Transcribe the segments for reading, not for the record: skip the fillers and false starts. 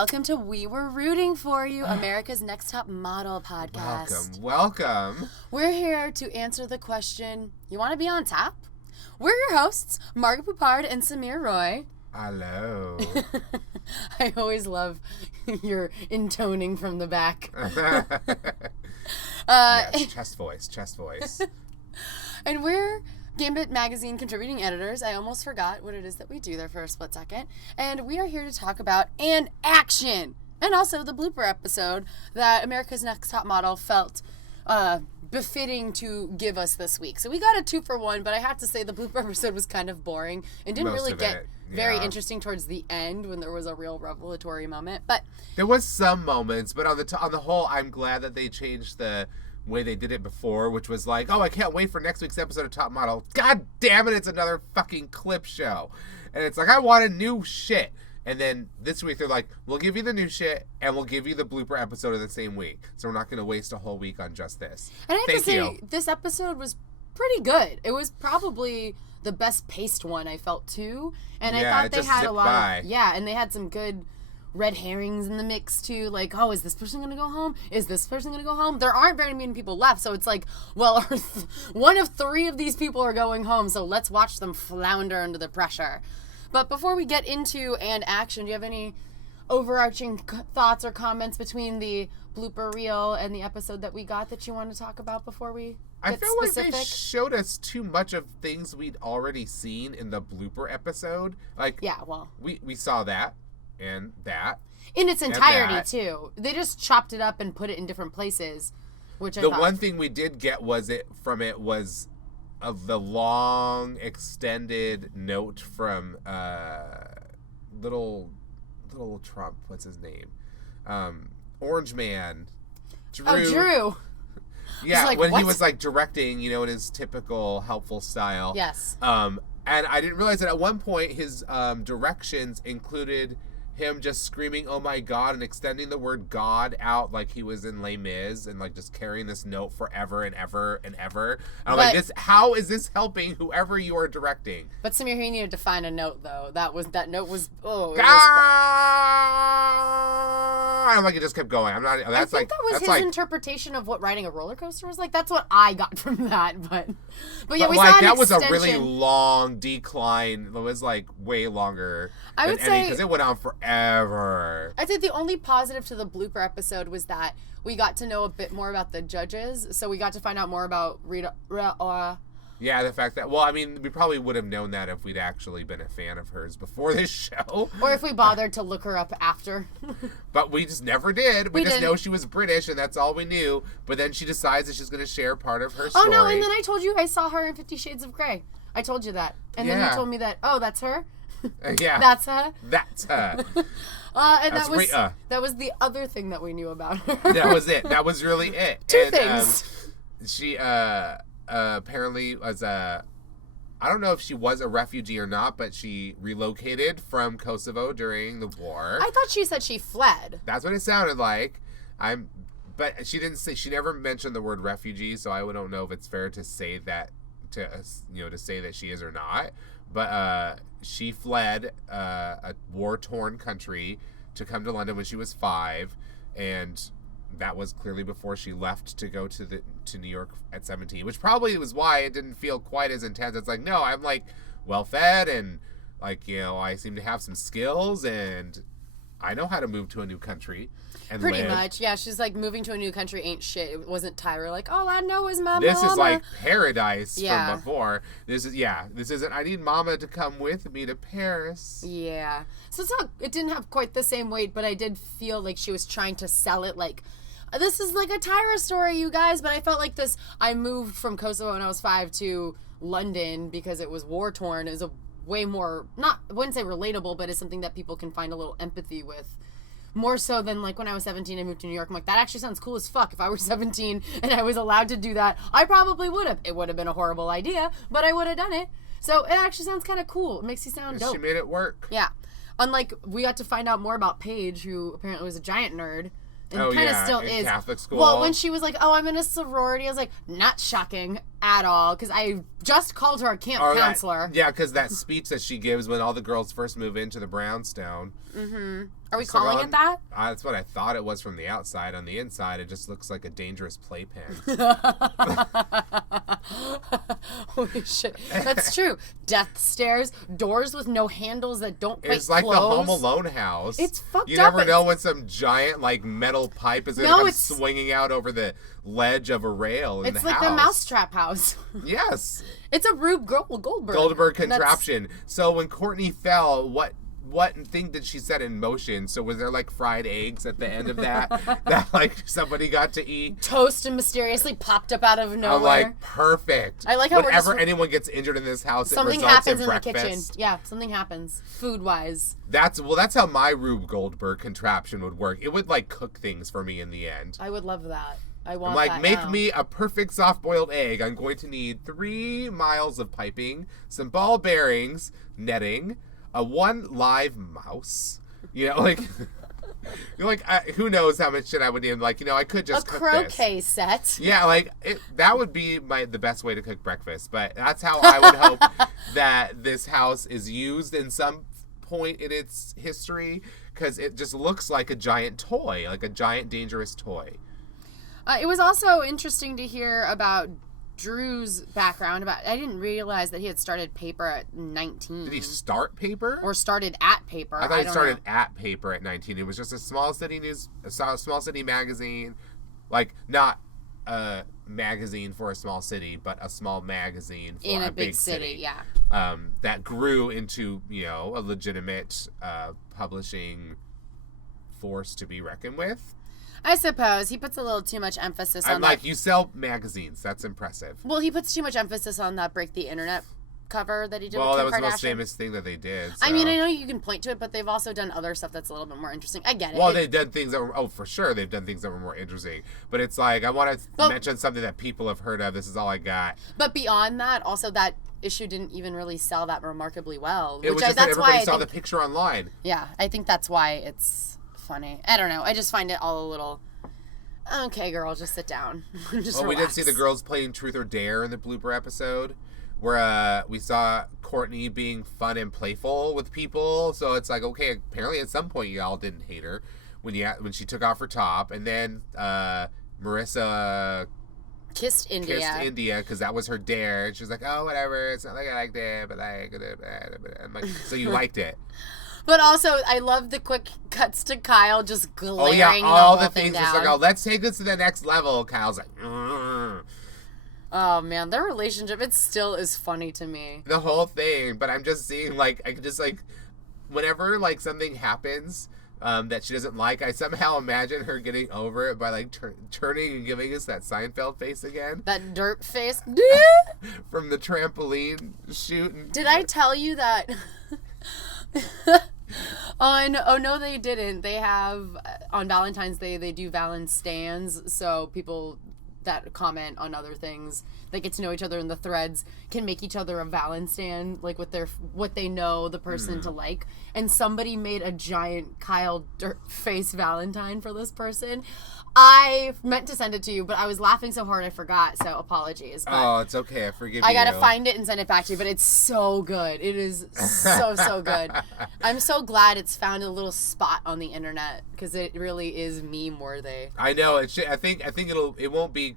welcome to We Were Rooting For You, America's Next Top Model podcast. Welcome. We're here to answer the question, you want to be on top? We're your hosts, Margaret Poupard and Samir Roy. Hello. I always love your intoning from the back. Yes, chest voice. And we're GAMbIT magazine contributing editors. I almost forgot what it is that we do there for a split second. And we are here to talk about and action. And also the blooper episode that America's Next Top Model felt befitting to give us this week. So we got a 2-for-1, but I have to say the blooper episode was kind of boring and didn't really get very interesting towards the end when there was a real revelatory moment. But there was some moments, but on the whole, I'm glad that they changed the way they did it before, which was like, oh, I can't wait for next week's episode of Top Model. God damn it, it's another fucking clip show. And it's like, I wanted new shit. And then this week they're like, we'll give you the new shit and we'll give you the blooper episode of the same week. So we're not going to waste a whole week on just this. And I have to say, this episode was pretty good. It was probably the best paced one, I felt too. And I thought they had a lot of, and they had some good red herrings in the mix too, like, oh, is this person gonna go home? Is this person gonna go home? There aren't very many people left, so it's like, well, one of 3 of these people are going home, so let's watch them flounder under the pressure. But before we get into and action, do you have any overarching thoughts or comments between the blooper reel and the episode that we got that you want to talk about before we I get feel specific? like they showed us too much of things we'd already seen in the blooper episode. Like, yeah, well, we saw that. And that. In its entirety, too. They just chopped it up and put it in different places, which I thought. The one thing we did get was the long, extended note from little Trump. What's his name? Orange Man. Drew. Oh, Drew. Yeah, like, when what? he was, like, directing, in his typical helpful style. Yes. And I didn't realize that at one point his directions included him just screaming, oh my God, and extending the word God out like he was in Les Mis and like just carrying this note forever and ever and ever. And I'm like, how is this helping whoever you are directing? But Samir, he needed to find a note though. That note was I'm like, it just kept going. I'm not. That's I think that was his interpretation of what riding a roller coaster was like. That's what I got from that. But yeah, we saw an that was extension. A really long decline. It was like way longer. I would say because it went on forever. I'd say the only positive to the blooper episode was that we got to know a bit more about the judges. So we got to find out more about Rita. Yeah, the fact that, we probably would have known that if we'd actually been a fan of hers before this show. Or if we bothered to look her up after. But we just never did. We just know she was British, and that's all we knew. But then she decides that she's going to share part of her story. Oh, no, and then I told you I saw her in 50 Shades of Grey. I told you that. And then you told me that, oh, that's her? Yeah. That's her? That's her. And that was the other thing that we knew about her. That was it. That was really it. Two things. She, apparently was I don't know if she was a refugee or not, but she relocated from Kosovo during the war. I thought she said she fled. That's what it sounded like. But she didn't say. She never mentioned the word refugee, so I don't know if it's fair to say that to say that she is or not. But she fled a war-torn country to come to London when she was 5, and that was clearly before she left to go to New York at 17, which probably was why it didn't feel quite as intense. It's like, no, I'm like well-fed and like, I seem to have some skills and I know how to move to a new country and Pretty live. much, yeah. She's like, moving to a new country ain't shit. It wasn't Tyra like, all I know is my This mama. is like paradise from before. This isn't, I need mama to come with me to Paris. Yeah. So it didn't have quite the same weight, but I did feel like she was trying to sell it like, this is like a Tyra story, you guys, but I felt like this, I moved from Kosovo when I was 5 to London because it was war-torn. It was a way more, I wouldn't say relatable, but it's something that people can find a little empathy with. More so than like when I was 17 and moved to New York. I'm like, that actually sounds cool as fuck. If I were 17 and I was allowed to do that, I probably would have. It would have been a horrible idea, but I would have done it. So it actually sounds kind of cool. It makes you sound dope. She made it work. Yeah. Unlike, we got to find out more about Paige, who apparently was a giant nerd. And kind of still is. Catholic school. Well, when she was like, oh, I'm in a sorority, I was like, not shocking. at all, because I just called her a camp counselor. Yeah, because that speech that she gives when all the girls first move into the brownstone. Mm-hmm. Are we calling it that? That's what I thought it was from the outside. On the inside, it just looks like a dangerous playpen. Holy shit. That's true. Death stairs, doors with no handles that don't quite It's like close. the Home Alone house. It's fucked up. You never know when some giant, like, metal pipe is going to come swinging out over the ledge of a rail in the house. It's like the Mousetrap house. Yes. It's a Rube Goldberg. Goldberg contraption. So when Courtney fell, what thing did she set in motion? So was there like fried eggs at the end of that that like somebody got to eat? Toast and mysteriously popped up out of nowhere. I'm like, perfect. I like how whenever anyone gets injured in this house, something it results happens in breakfast. the kitchen. Yeah, something happens food wise. That's how my Rube Goldberg contraption would work. It would like cook things for me in the end. I would love that. I want that make now. Me a perfect soft-boiled egg. I'm going to need 3 miles of piping, some ball bearings, netting, one live mouse. You know, like, who knows how much shit I would need. Like, I could just cook croquet this. set. Yeah, like that would be the best way to cook breakfast. But that's how I would hope that this house is used in some point in its history, because it just looks like a giant toy, like a giant dangerous toy. It was also interesting to hear about Drew's background. I didn't realize that he had started paper at 19. Did he start paper? Or started at paper? I thought he started at paper at 19. It was just a small city magazine, like not a magazine for a small city, but a small magazine for in a big city. Yeah. That grew into a legitimate publishing force to be reckoned with. I suppose he puts a little too much emphasis on that. You sell magazines. That's impressive. Well, he puts too much emphasis on that Break the Internet cover that he did with Kim Well, that was Kardashian. the most famous thing that they did. So. I mean, I know you can point to it, but they've also done other stuff that's a little bit more interesting. I get it. Well, they've done things that were, for sure, they've done things that were more interesting. But it's like, I want to mention something that people have heard of. This is all I got. But beyond that, also that issue didn't even really sell that remarkably well. It was just that everybody saw the picture online. Yeah, I think that's why it's funny. I don't know. I just find it all a little... Okay, girl, just sit down. Just relax. We did see the girls playing Truth or Dare in the blooper episode, where we saw Courtney being fun and playful with people. So it's like, okay, apparently at some point y'all didn't hate her when she took off her top, and then Marissa kissed India because that was her dare, and she was like, oh, whatever, it's not like I liked it, but I'm like, so you liked it. But also, I love the quick cuts to Kyle just glaring. Oh yeah, all the things just like, oh, let's take this to the next level. Kyle's like, oh man, their relationship, it still is funny to me. The whole thing, but I'm just seeing like, I could just like, whenever like something happens that she doesn't like, I somehow imagine her getting over it by like turning and giving us that Seinfeld face again. That derp face. From the trampoline shoot. Did I tell you that? Oh no, they didn't. They have on Valentine's Day they do Valentines, so people that comment on other things, they get to know each other in the threads, can make each other a Valentine, like with what they know the person to like. And somebody made a giant Kyle dirt face Valentine for this person. I meant to send it to you, but I was laughing so hard I forgot, so apologies. But it's okay. I forgive you. I gotta find it and send it back to you, but it's so good. It is so good. I'm so glad it's found a little spot on the internet, because it really is meme-worthy. I know. I think it won't be,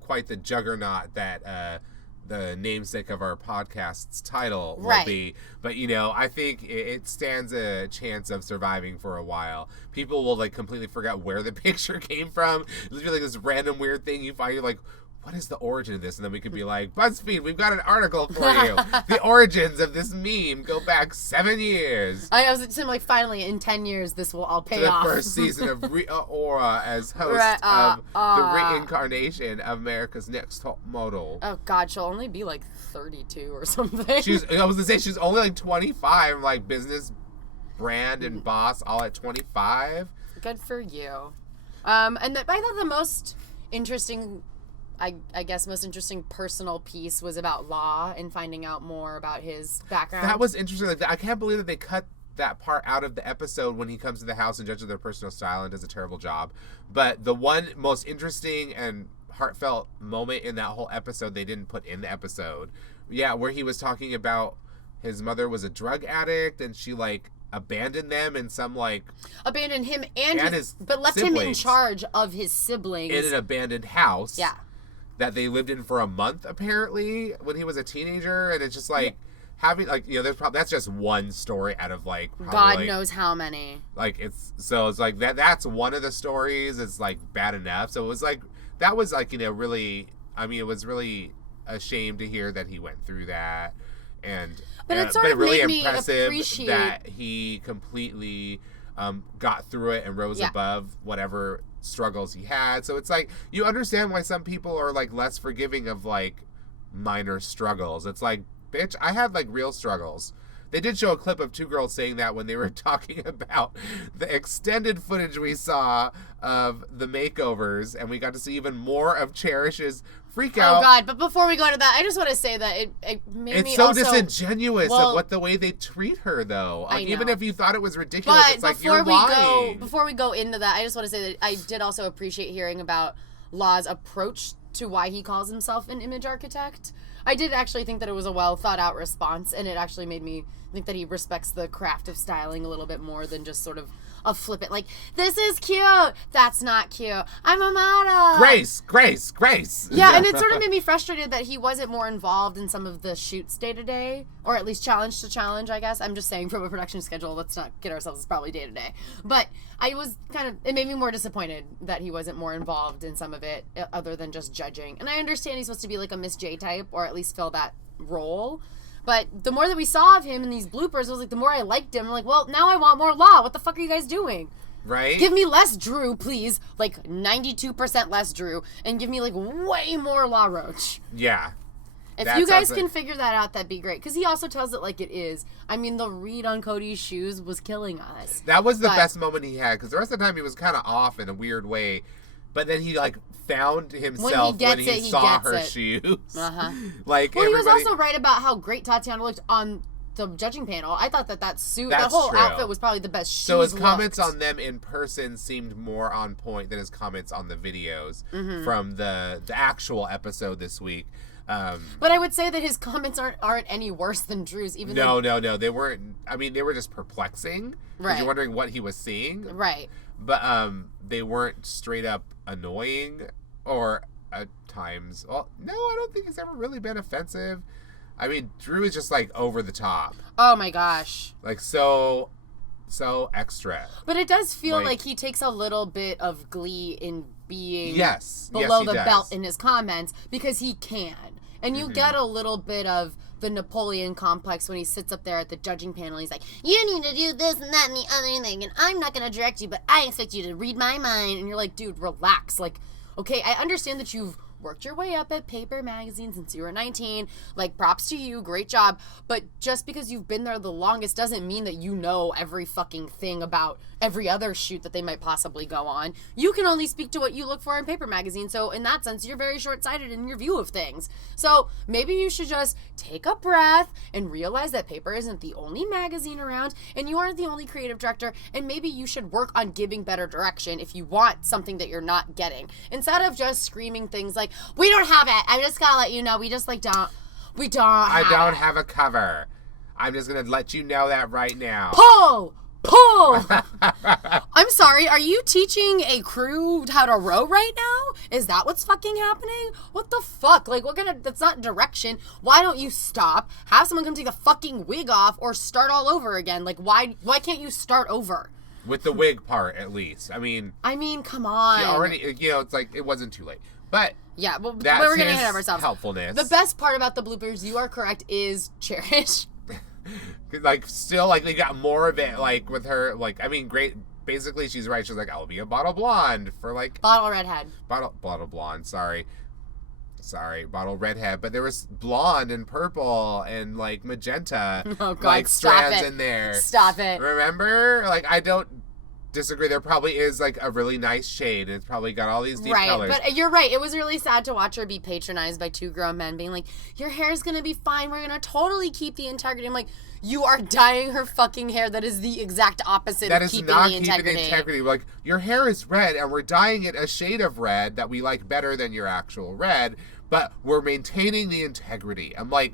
quite the juggernaut that the namesake of our podcast's title will be. But, I think it stands a chance of surviving for a while. People will, like, completely forget where the picture came from. It'll be, like, this random weird thing you find. You're like, what is the origin of this? And then we could be like, BuzzFeed, we've got an article for you. The origins of this meme go back 7 years. I was saying, like, finally, in 10 years, this will all pay off. The first season of Rita Ora as host of the reincarnation of America's Next Top Model. Oh, God, she'll only be, like, 32 or something. I was going to say, she's only, like, 25, like, business brand and boss all at 25. Good for you. And I thought the most interesting... I guess most interesting personal piece was about Law and finding out more about his background. That was interesting. Like, I can't believe that they cut that part out of the episode when he comes to the house and judges their personal style and does a terrible job. But the one most interesting and heartfelt moment in that whole episode they didn't put in the episode. Yeah, where he was talking about his mother was a drug addict and she like abandoned them in some like abandoned him and his but left siblings him in charge of his siblings in an abandoned house. Yeah. That they lived in for a month apparently when he was a teenager, and it's just like having like there's probably that's just one story out of like God knows how many. Like it's like that's one of the stories. It's like bad enough. So it was like that was like really. I mean, it was really a shame to hear that he went through that, and but it sort of really made impressive me appreciate that he completely got through it and rose above whatever struggles he had. So it's like you understand why some people are like less forgiving of like minor struggles. It's like, bitch, I had like real struggles. They did show a clip of two girls saying that when they were talking about the extended footage we saw of the makeovers, and we got to see even more of Cherish's freak out. Oh God! But before we go to that, I just want to say that it made me so also disingenuous of what the way they treat her, though. Like, even if you thought it was ridiculous, but it's like you're lying. Before we go into that, I just want to say that I did also appreciate hearing about Law's approach to why he calls himself an image architect. I did actually think that it was a well thought out response, and it actually made me think that he respects the craft of styling a little bit more than just sort of a flippant, like, this is cute, that's not cute, I'm a model. Grace. Yeah, and it sort of made me frustrated that he wasn't more involved in some of the shoots day to day, or at least challenge to challenge, I guess. I'm just saying from a production schedule, let's not get ourselves, it's probably day to day. But I was it made me more disappointed that he wasn't more involved in some of it other than just judging. And I understand he's supposed to be like a Miss J type, or at least fill that role. But the more that we saw of him in these bloopers, it was like the more I liked him. I'm like, well, now I want more Law. What the fuck are you guys doing? Right? Give me less Drew, please. Like 92% less Drew. And give me like way more Law Roach. Yeah. If you guys can figure that out, that'd be great. Because he also tells it like it is. I mean, the read on Cody's shoes was killing us. That was the best moment he had. Because the rest of the time he was kind of off in a weird way. But then he like found himself when he saw her shoes. Uh-huh. Like, well, he was also right about how great Tatiana looked on the judging panel. I thought that suit, the whole outfit was probably the best shoes. So his comments on them in person seemed more on point than his comments on the videos from the actual episode this week. But I would say that his comments aren't any worse than Drew's. Even no, they weren't. I mean, they were just perplexing. Right. You're wondering what he was seeing. Right. But they weren't straight up annoying or at times. Well, no, I don't think it's ever really been offensive. I mean, Drew is just like over the top. Oh my gosh. Like so extra. But it does feel like he takes a little bit of glee in being below the belt in his comments because he can. And you get a little bit of the Napoleon complex when he sits up there at the judging panel. He's like, you need to do this and that and the other thing, and I'm not going to direct you, but I expect you to read my mind. And you're like, dude, relax. Like, okay, I understand that you've worked your way up at Paper Magazine since you were 19. Like, props to you. Great job. But just because you've been there the longest doesn't mean that you know every fucking thing about every other shoot that they might possibly go on. You can only speak to what you look for in Paper Magazine. So in that sense, you're very short-sighted in your view of things. So maybe you should just take a breath and realize that Paper isn't the only magazine around and you aren't the only creative director, and maybe you should work on giving better direction if you want something that you're not getting. Instead of just screaming things like, we don't have it. I just gotta let you know. We just like don't. We don't. I don't have a cover. I'm just gonna let you know that right now. Pull. I'm sorry. Are you teaching a crew how to row right now? Is that what's fucking happening? What the fuck? Like, that's not direction. Why don't you stop? Have someone come take the fucking wig off or start all over again. Like, why can't you start over? With the wig part, at least. I mean, come on. Already, it's like it wasn't too late. But yeah, well, we're getting ahead of ourselves. Helpfulness. The best part about the bloopers, you are correct, is Cherish. Like, still, like, they got more of it, like, with her, like, I mean, great. Basically, she's right. She's like, I'll be a bottle blonde for, like... Bottle redhead. Bottle blonde, sorry, bottle redhead. But there was blonde and purple and, like, magenta. Oh, God, like, stop strands it. in there. Stop it. Remember? Like, I don't disagree. There probably is like a really nice shade, and it's probably got all these deep colors. But you're right. It was really sad to watch her be patronized by two grown men being like, your hair's gonna be fine. We're gonna totally keep the integrity. I'm like, you are dyeing her fucking hair. That is the exact opposite of keeping the integrity. That is not keeping the integrity. Like, your hair is red, and we're dyeing it a shade of red that we like better than your actual red, but we're maintaining the integrity. I'm like...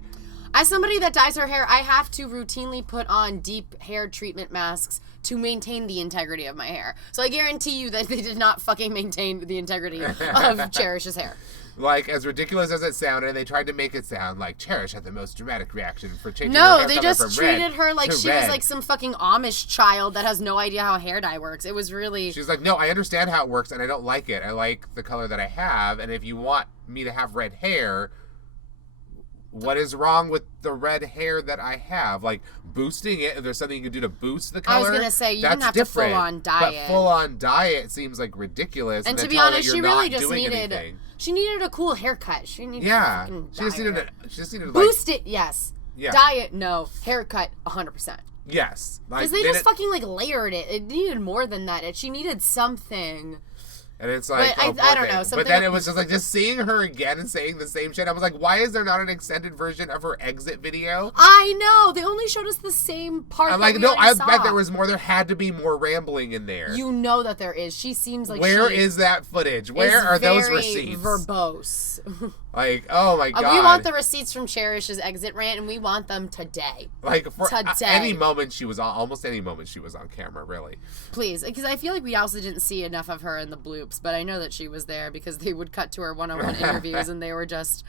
As somebody that dyes her hair, I have to routinely put on deep hair treatment masks to maintain the integrity of my hair. So I guarantee you that they did not fucking maintain the integrity of Cherish's hair. Like, as ridiculous as it sounded, and they tried to make it sound like Cherish had the most dramatic reaction for changing her hair color from red to red. No, they just treated her like she was like some fucking Amish child that has no idea how hair dye works. It was really... She's like, no, I understand how it works, and I don't like it. I like the color that I have, and if you want me to have red hair... What is wrong with the red hair that I have? Like, boosting it, if there's something you can do to boost the color, I was going to say, you didn't have to full-on dye it. But full-on dye it seems, like, ridiculous. And to be honest, she really just needed... She needed a cool haircut. She needed to she just needed boost it, yes. Yeah. Dye it, no. Haircut, 100%. Yes. Because they just fucking, like, layered it. It needed more than that. She needed something... And it's like, I don't know. But then it was just like, just seeing her again and saying the same shit. I was like, why is there not an extended version of her exit video? I know. They only showed us the same part. I'm like, no, I bet there was more. There had to be more rambling in there. You know that there is. She seems like Where is that footage? Where are those receipts? Verbose. Like, oh my God. We want the receipts from Cherish's exit rant, and we want them today. Like, for any moment she was on, almost any moment she was on camera, really. Please, because I feel like we also didn't see enough of her in the bloops, but I know that she was there because they would cut to her one-on-one interviews, and they were just...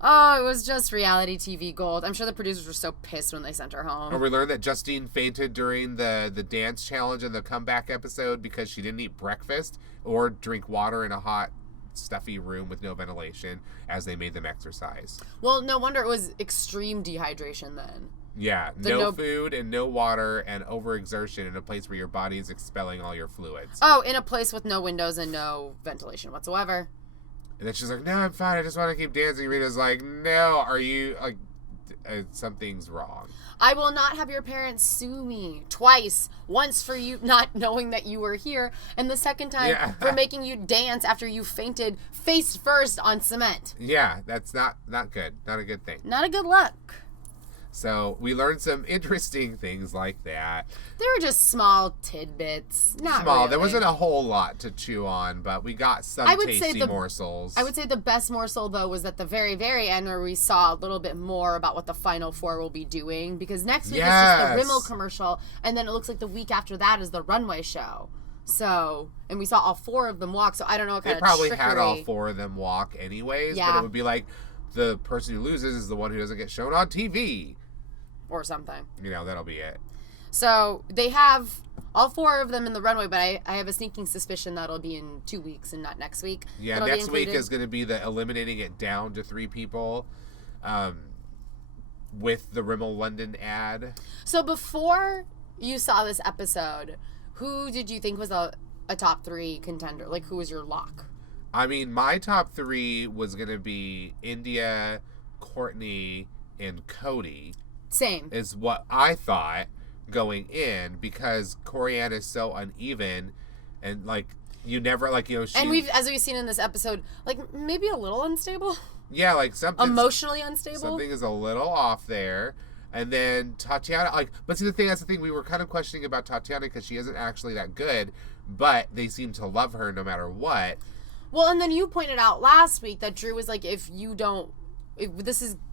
Oh, it was just reality TV gold. I'm sure the producers were so pissed when they sent her home. And we learned that Justine fainted during the dance challenge in the comeback episode because she didn't eat breakfast or drink water in a hot, stuffy room with no ventilation as they made them exercise. Well, no wonder it was extreme dehydration then. Yeah, no food and no water and overexertion in a place where your body is expelling all your fluids. Oh, in a place with no windows and no ventilation whatsoever. And then she's like, no, I'm fine. I just want to keep dancing. Rita's like, no, are you, like, something's wrong. I will not have your parents sue me twice. Once for you not knowing that you were here, and the second time for making you dance after you fainted face first on cement. Yeah, that's not good. Not a good thing. Not a good look. So we learned some interesting things like that. They were just small tidbits. Not small. Really. There wasn't a whole lot to chew on, but we got some tasty morsels. I would say the best morsel, though, was at the very, very end where we saw a little bit more about what the Final Four will be doing. Because next week is just the Rimmel commercial, and then it looks like the week after that is the runway show. So, and we saw all four of them walk, so I don't know what kind of trickery. They probably had all four of them walk anyways, but it would be like the person who loses is the one who doesn't get shown on TV. Or something. You know, that'll be it. So, they have all four of them in the runway, but I have a sneaking suspicion that'll be in 2 weeks and not next week. Yeah, next week is going to be the eliminating it down to 3 people with the Rimmel London ad. So, before you saw this episode, who did you think was a top 3 contender? Like, who was your lock? I mean, my top 3 was going to be India, Courtney, and Cody. Same. Is what I thought going in, because Corianne is so uneven and, like, you never, like, you know, she... And as we've seen in this episode, like, maybe a little unstable? Yeah, like, something... Emotionally unstable? Something is a little off there. And then Tatiana, like... But see, that's the thing, we were kind of questioning about Tatiana because she isn't actually that good, but they seem to love her no matter what. Well, and then you pointed out last week that Drew was like,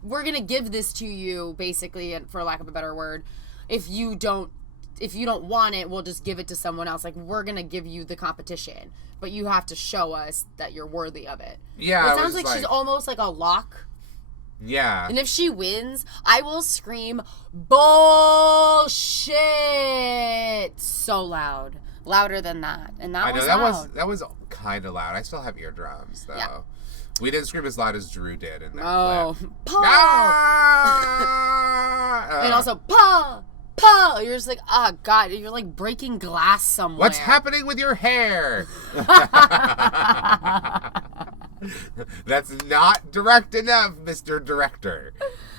we're gonna give this to you, basically, and for lack of a better word. If you don't want it, we'll just give it to someone else. Like, we're gonna give you the competition, but you have to show us that you're worthy of it. Yeah, it sounds like she's almost like a lock. Yeah. And if she wins, I will scream bullshit so loud, louder than that. And that that was kind of loud. I still have eardrums though. Yeah. We didn't scream as loud as Drew did in that clip. Paul! Ah! And also, Paul! Paul! You're just like, oh, God. You're like breaking glass somewhere. What's happening with your hair? That's not direct enough, Mr. Director.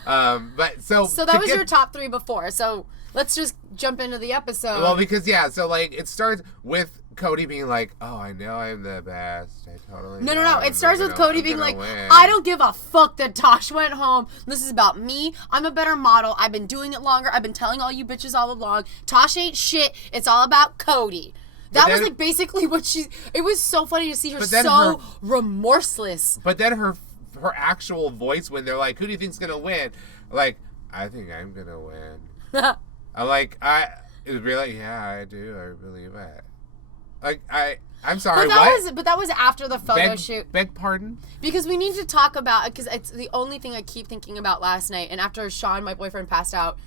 So that was your top 3 before. So let's just jump into the episode. Well, because, yeah, so, like, it starts with Cody being like, oh, I know I'm the best. I totally know. No. It starts with Cody being like, I don't give a fuck that Tosh went home. This is about me. I'm a better model. I've been doing it longer. I've been telling all you bitches all along. Tosh ain't shit. It's all about Cody. That was, like, basically what it was so funny to see her so remorseless. But then her actual voice when they're like, who do you think's gonna win? Like, I think I'm gonna win. I'm like, it was really, yeah, I do. I believe it. Like, I'm sorry, but that was after the photo shoot. Beg pardon? Because we need to talk about, because it's the only thing I keep thinking about last night. And after Sean, my boyfriend, passed out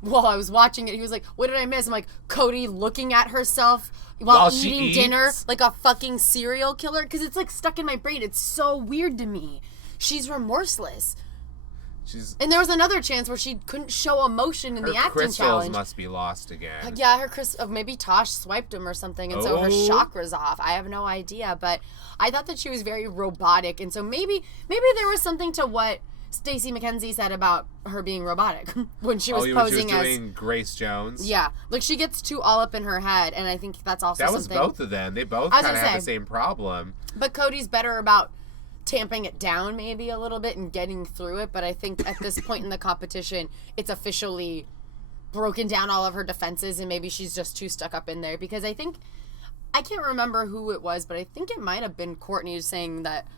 while I was watching it, he was like, what did I miss? I'm like, Cody looking at herself while eating dinner like a fucking serial killer. Because it's, like, stuck in my brain. It's so weird to me. She's remorseless. And there was another chance where she couldn't show emotion in the acting crystals challenge. Must be lost again. Yeah, her crystal. Maybe Tosh swiped him or something, and so her chakra's off. I have no idea, but I thought that she was very robotic, and so maybe there was something to what Stacey McKenzie said about her being robotic when she was posing as doing Grace Jones. Yeah, like she gets too all up in her head, and I think that's also that was both of them. They both kind of have the same problem. But Cody's better about tamping it down maybe a little bit and getting through it, but I think at this point in the competition it's officially broken down all of her defenses and maybe she's just too stuck up in there, because I think, I can't remember who it was, but I think it might have been Courtney saying that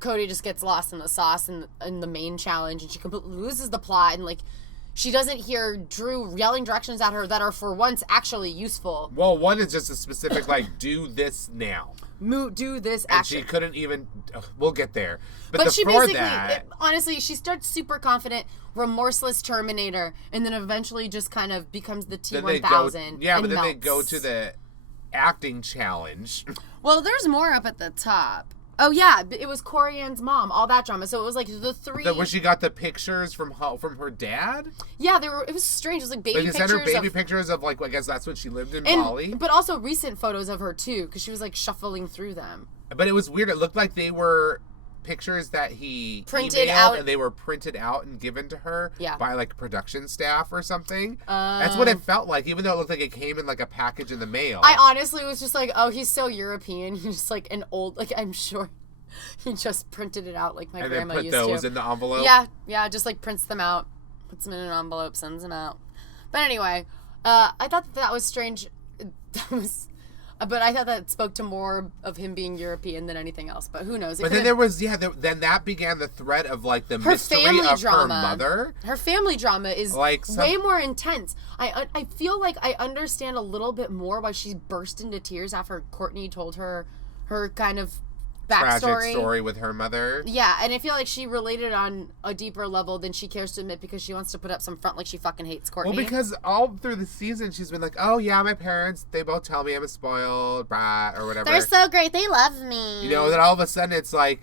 Cody just gets lost in the sauce in the main challenge and she completely loses the plot, and like she doesn't hear Drew yelling directions at her that are for once actually useful. Well, one is just a specific, like, do this now. Do this action. And she couldn't even, we'll get there. But she basically, honestly, she starts super confident, remorseless Terminator, and then eventually just kind of becomes the T-1000. But then they go to the acting challenge. Well, there's more up at the top. Oh, yeah, it was Corianne's mom, all that drama. So it was like the three... Where she got the pictures from her dad? Yeah, it was strange. It was like baby pictures. They sent her baby pictures of, like, I guess that's when she lived in Bali. But also recent photos of her, too, because she was, like, shuffling through them. But it was weird. It looked like they were pictures that he printed out, and they were printed out and given to her by, like, production staff or something. Oh. That's what it felt like, even though it looked like it came in, like, a package in the mail. I honestly was just like, oh, he's so European. He's just, like, an old, like, I'm sure he just printed it out like my grandma used to. And then put those in the envelope? Yeah, just, like, prints them out, puts them in an envelope, sends them out. But anyway, I thought that was strange. But I thought that spoke to more of him being European than anything else. But who knows? But then there was, then that began the thread of, like, the mystery of her mother. Her family drama is like way more intense. I feel like I understand a little bit more why she burst into tears after Courtney told her kind of backstory. Tragic story with her mother. Yeah, and I feel like she related on a deeper level than she cares to admit, because she wants to put up some front like she fucking hates Courtney. Well, because all through the season she's been like, oh yeah, my parents, they both tell me I'm a spoiled brat or whatever. They're so great, they love me. You know, then all of a sudden it's like,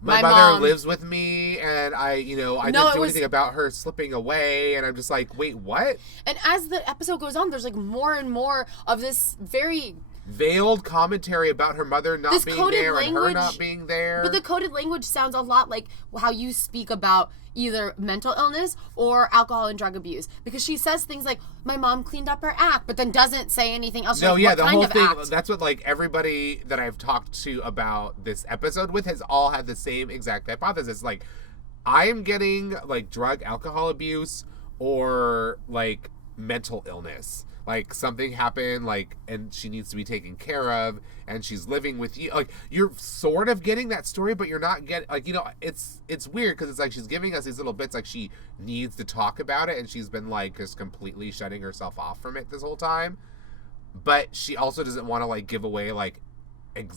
my mother lives with me, and I didn't do anything about her slipping away, and I'm just like, wait, what? And as the episode goes on, there's like more and more of this very veiled commentary about her mother not being there and her not being there. But the coded language sounds a lot like how you speak about either mental illness or alcohol and drug abuse, because she says things like, my mom cleaned up her act, but then doesn't say anything else. No, yeah, the whole thing, that's what, like, everybody that I've talked to about this episode with has all had the same exact hypothesis. Like, I am getting, like, drug, alcohol abuse or, like, mental illness. Like, something happened, like, and she needs to be taken care of, and she's living with you. Like, you're sort of getting that story, but you're not getting, like, it's weird, because it's like she's giving us these little bits, like, she needs to talk about it, and she's been, like, just completely shutting herself off from it this whole time. But she also doesn't want to, like, give away, like,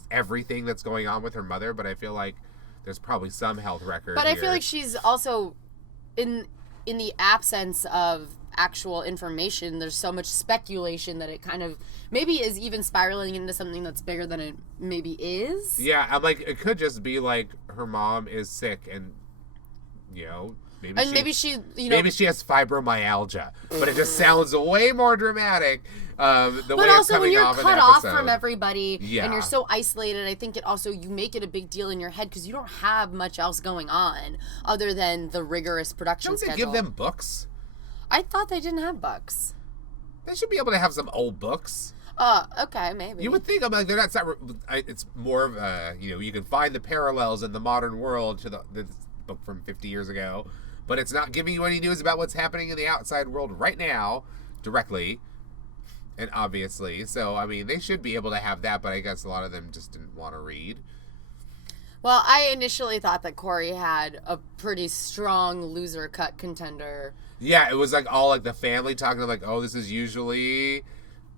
everything that's going on with her mother, but I feel like there's probably some health record But here. I feel like she's also, in the absence of actual information, there's so much speculation that it kind of maybe is even spiraling into something that's bigger than it maybe is. Yeah, I'm like, it could just be like her mom is sick and, maybe she has fibromyalgia, but it just sounds way more dramatic. But also, when you're cut off from everybody and you're so isolated, I think you make it a big deal in your head because you don't have much else going on other than the rigorous production schedule. Don't they give them books? I thought they didn't have books. They should be able to have some old books. Okay, maybe. You would think, I'm like, they're not. It's more of you can find the parallels in the modern world to this book from 50 years ago, but it's not giving you any news about what's happening in the outside world right now, directly, and obviously. So, I mean, they should be able to have that, but I guess a lot of them just didn't want to read. Well, I initially thought that Corey had a pretty strong loser cut contender. Yeah, it was like all like the family talking like, oh, this is usually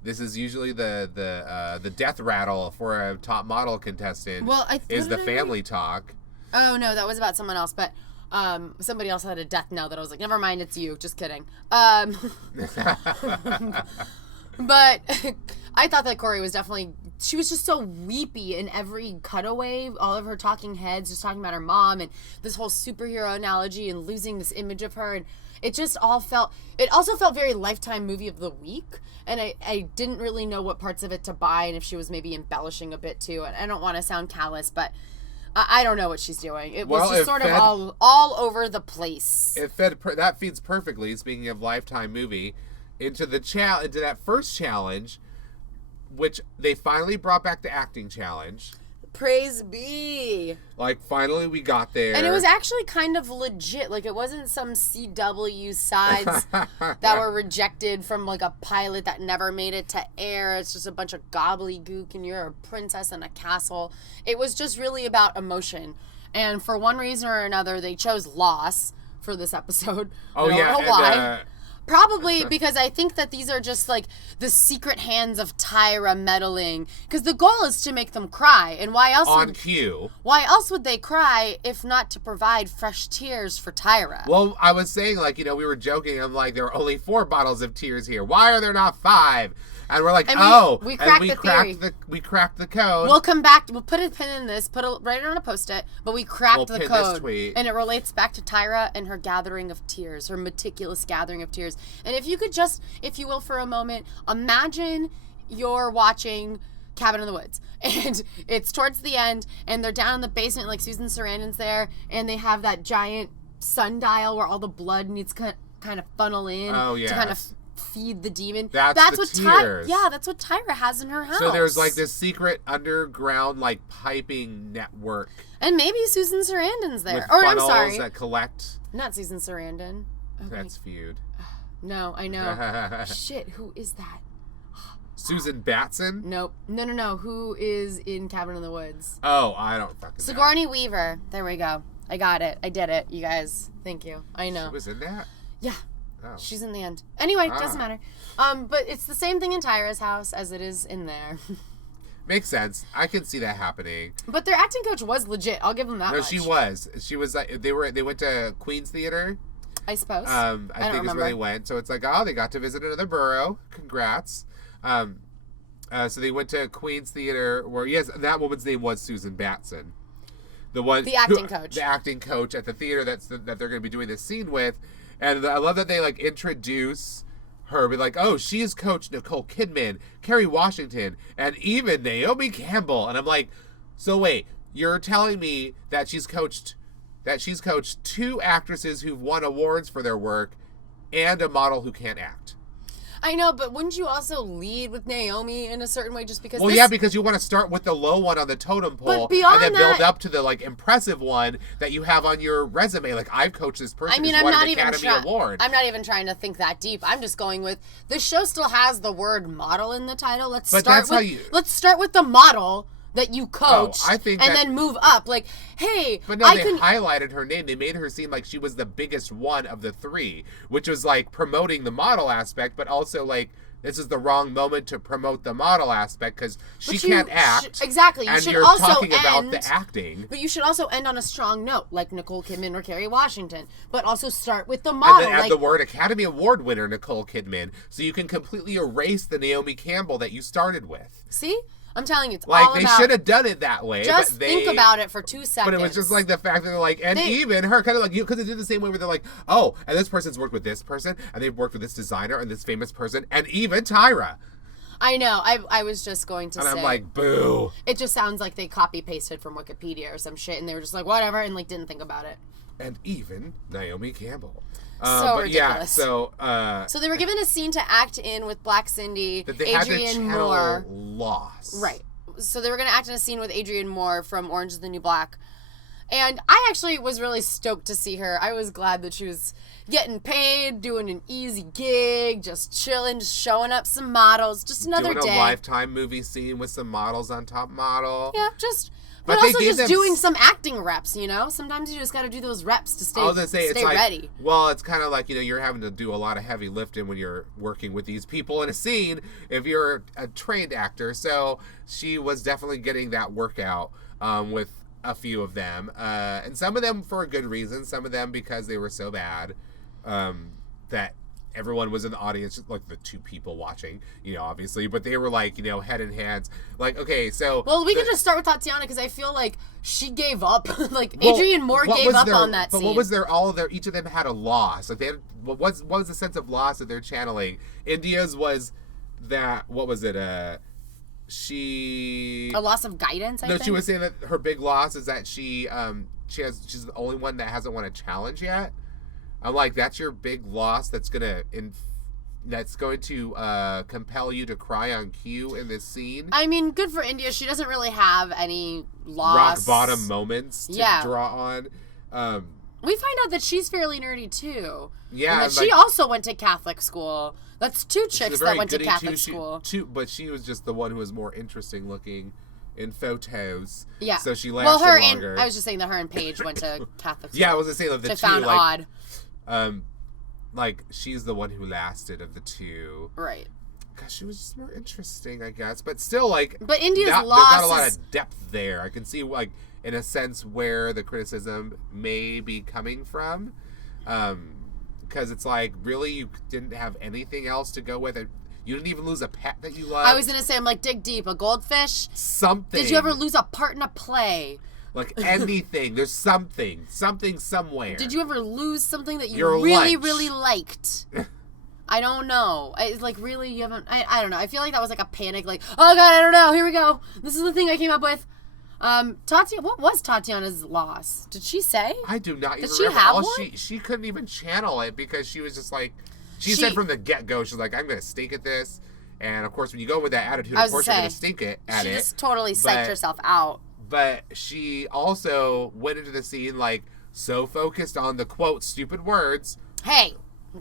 the death rattle for a top model contestant. Well, is the family talk. Oh no, that was about someone else, but somebody else had a death knell that I was like, never mind, it's you. Just kidding. But I thought that Corey was definitely, she was just so weepy in every cutaway, all of her talking heads, just talking about her mom and this whole superhero analogy and losing this image of her. And it just all felt, it also felt very Lifetime movie of the week. And I didn't really know what parts of it to buy and if she was maybe embellishing a bit too. And I don't want to sound callous, but I don't know what she's doing. It was just sort of all over the place. That feeds perfectly, speaking of Lifetime movie, into that first challenge, which they finally brought back the acting challenge. Praise be. Like, finally we got there. And it was actually kind of legit. Like, it wasn't some CW sides that were rejected from, like, a pilot that never made it to air. It's just a bunch of gobbledygook and you're a princess in a castle. It was just really about emotion. And for one reason or another, they chose loss for this episode. Oh, I yeah. don't know why. Probably because I think that these are just like the secret hands of Tyra meddling. Because the goal is to make them cry, and why else? On cue. Why else would they cry if not to provide fresh tears for Tyra? Well, I was saying, like, we were joking. I'm like, there are only 4 bottles of tears here. Why are there not 5? And we're like, we cracked we cracked the code. We'll come back. We'll put a pin in this. Write it on a Post-it. But we cracked the code, this tweet. And it relates back to Tyra and her gathering of tears, her meticulous gathering of tears. And if you could just, if you will, for a moment, imagine you're watching Cabin in the Woods, and it's towards the end, and they're down in the basement, like Susan Sarandon's there, and they have that giant sundial where all the blood needs to kind of funnel in to kind of feed the demon. That's what tears. That's what Tyra has in her house. So there's like this secret underground like piping network. And maybe Susan Sarandon's there. With or funnels I'm sorry. that collect. Not Susan Sarandon. Okay. That's Feud. No, I know. Shit, who is that? Susan Batson? Nope. No. Who is in Cabin in the Woods? Oh, I don't fucking know. Sigourney Weaver. There we go. I got it. I did it, you guys. Thank you. I know. She was in that? Yeah. Oh. She's in the end. Anyway, doesn't matter. But it's the same thing in Tyra's house as it is in there. Makes sense. I can see that happening. But their acting coach was legit. I'll give them that much. No, she was. She was like, they went to Queen's Theater. I suppose. I think is where they went. So it's like, they got to visit another borough. Congrats. So they went to Queen's Theater where, yes, that woman's name was Susan Batson. The acting coach. The acting coach at the theater that they're going to be doing this scene with. And I love that they, like, introduce her, be like, oh, she is Coach Nicole Kidman, Kerry Washington, and even Naomi Campbell. And I'm like, so wait, you're telling me that she's coached 2 actresses who've won awards for their work and a model who can't act? I know, but wouldn't you also lead with Naomi in a certain way just because... Well, yeah, because you want to start with the low one on the totem pole and then build up to the, like, impressive one that you have on your resume. Like, I've coached this person who's won an Academy Award. I'm not even trying to think that deep. I'm just going with, the show still has the word model in the title. Let's start with the model that you coach, then move up. Like, hey, but no, they highlighted her name. They made her seem like she was the biggest one of the 3, which was like promoting the model aspect, but also like this is the wrong moment to promote the model aspect because she can't act. Exactly. And you're also talking about the acting. But you should also end on a strong note, like Nicole Kidman or Kerry Washington. But also start with the model. And then add the word Academy Award winner Nicole Kidman, so you can completely erase the Naomi Campbell that you started with. See? I'm telling you, it's like, all about... Like, they should have done it that way. Just think about it for 2 seconds. But it was just like the fact that they're like, even her, kind of like, because they did the same way where they're like, oh, and this person's worked with this person, and they've worked with this designer and this famous person, and even Tyra. I know. I was just going to say. And I'm like, boo. It just sounds like they copy-pasted from Wikipedia or some shit, and they were just like, whatever, and like didn't think about it. And even Naomi Campbell. So ridiculous. Yeah, so they were given a scene to act in with Black Cindy, that they Adrienne had to channel Moore. loss. Right. So they were going to act in a scene with Adrienne Moore from Orange is the New Black. And I actually was really stoked to see her. I was glad that she was getting paid, doing an easy gig, just chilling, just showing up some models. Just another day. Doing a Lifetime movie scene with some models on Top Model. Yeah, but also just doing some acting reps, you know? Sometimes you just got to do those reps to stay ready. Well, it's kind of like, you're having to do a lot of heavy lifting when you're working with these people in a scene if you're a trained actor. So she was definitely getting that workout with a few of them. And some of them for a good reason. Some of them because they were so bad that everyone was in the audience, like the two people watching, obviously, but they were like, head in hands. Like, okay, so... Well, we can just start with Tatiana because I feel like she gave up. Adrienne Moore gave up on that scene. But what was each of them had a loss. Like, they had, what was the sense of loss that they're channeling? India's was that, what was it, a loss of guidance, I think? No, she was saying that her big loss is that she's the only one that hasn't won a challenge yet. I'm like, that's your big loss that's going to compel you to cry on cue in this scene. I mean, good for India. She doesn't really have any loss. Rock bottom moments to draw on. We find out that she's fairly nerdy, too. Yeah. And that she also went to Catholic school. That's two chicks that went to Catholic school. But she was just the one who was more interesting looking in photos. Yeah. So she lasted longer. I was just saying that her and Paige went to Catholic school. Yeah, I was going to say that the two, found odd. She's the one who lasted of the two. Right. Gosh, she was just more interesting, I guess. But still, But India's loss there's not a lot of depth there. I can see, in a sense, where the criticism may be coming from. Because it's really, you didn't have anything else to go with it. You didn't even lose a pet that you loved. I was going to say, dig deep. A goldfish? Something. Did you ever lose a part in a play? Anything. There's something somewhere. Did you ever lose something that you really, really liked? I don't know. It's really, you haven't... I don't know. I feel like that was a panic, oh, God, I don't know. Here we go. This is the thing I came up with. What was Tatiana's loss? Did she say? I do not even remember. Did she have one? She couldn't even channel it because she was just She said from the get-go, she's like, I'm going to stink at this. And, of course, when you go with that attitude, of course you're going to stink at it. She just totally psyched herself out. But she also went into the scene, so focused on the, quote, stupid words. Hey.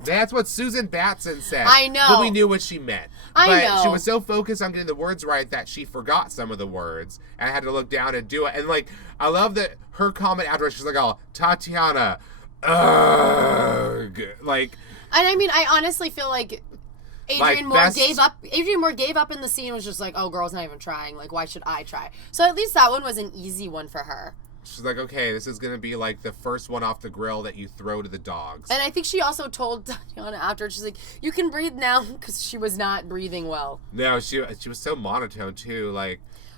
That's what Susan Batson said. I know. But we knew what she meant. I know. But she was so focused on getting the words right that she forgot some of the words and had to look down and do it. And, I love that her comment afterwards, she's like, oh, Tatiana, ugh. And I mean, I honestly feel like Adrienne Moore gave up. Adrienne Moore gave up in the scene and was just like, oh, girl's not even trying. Why should I try? So at least that one was an easy one for her. She's like, okay, this is going to be the first one off the grill that you throw to the dogs. And I think she also told Tatiana after, she's like, you can breathe now, because she was not breathing well. No, she was so monotone, too.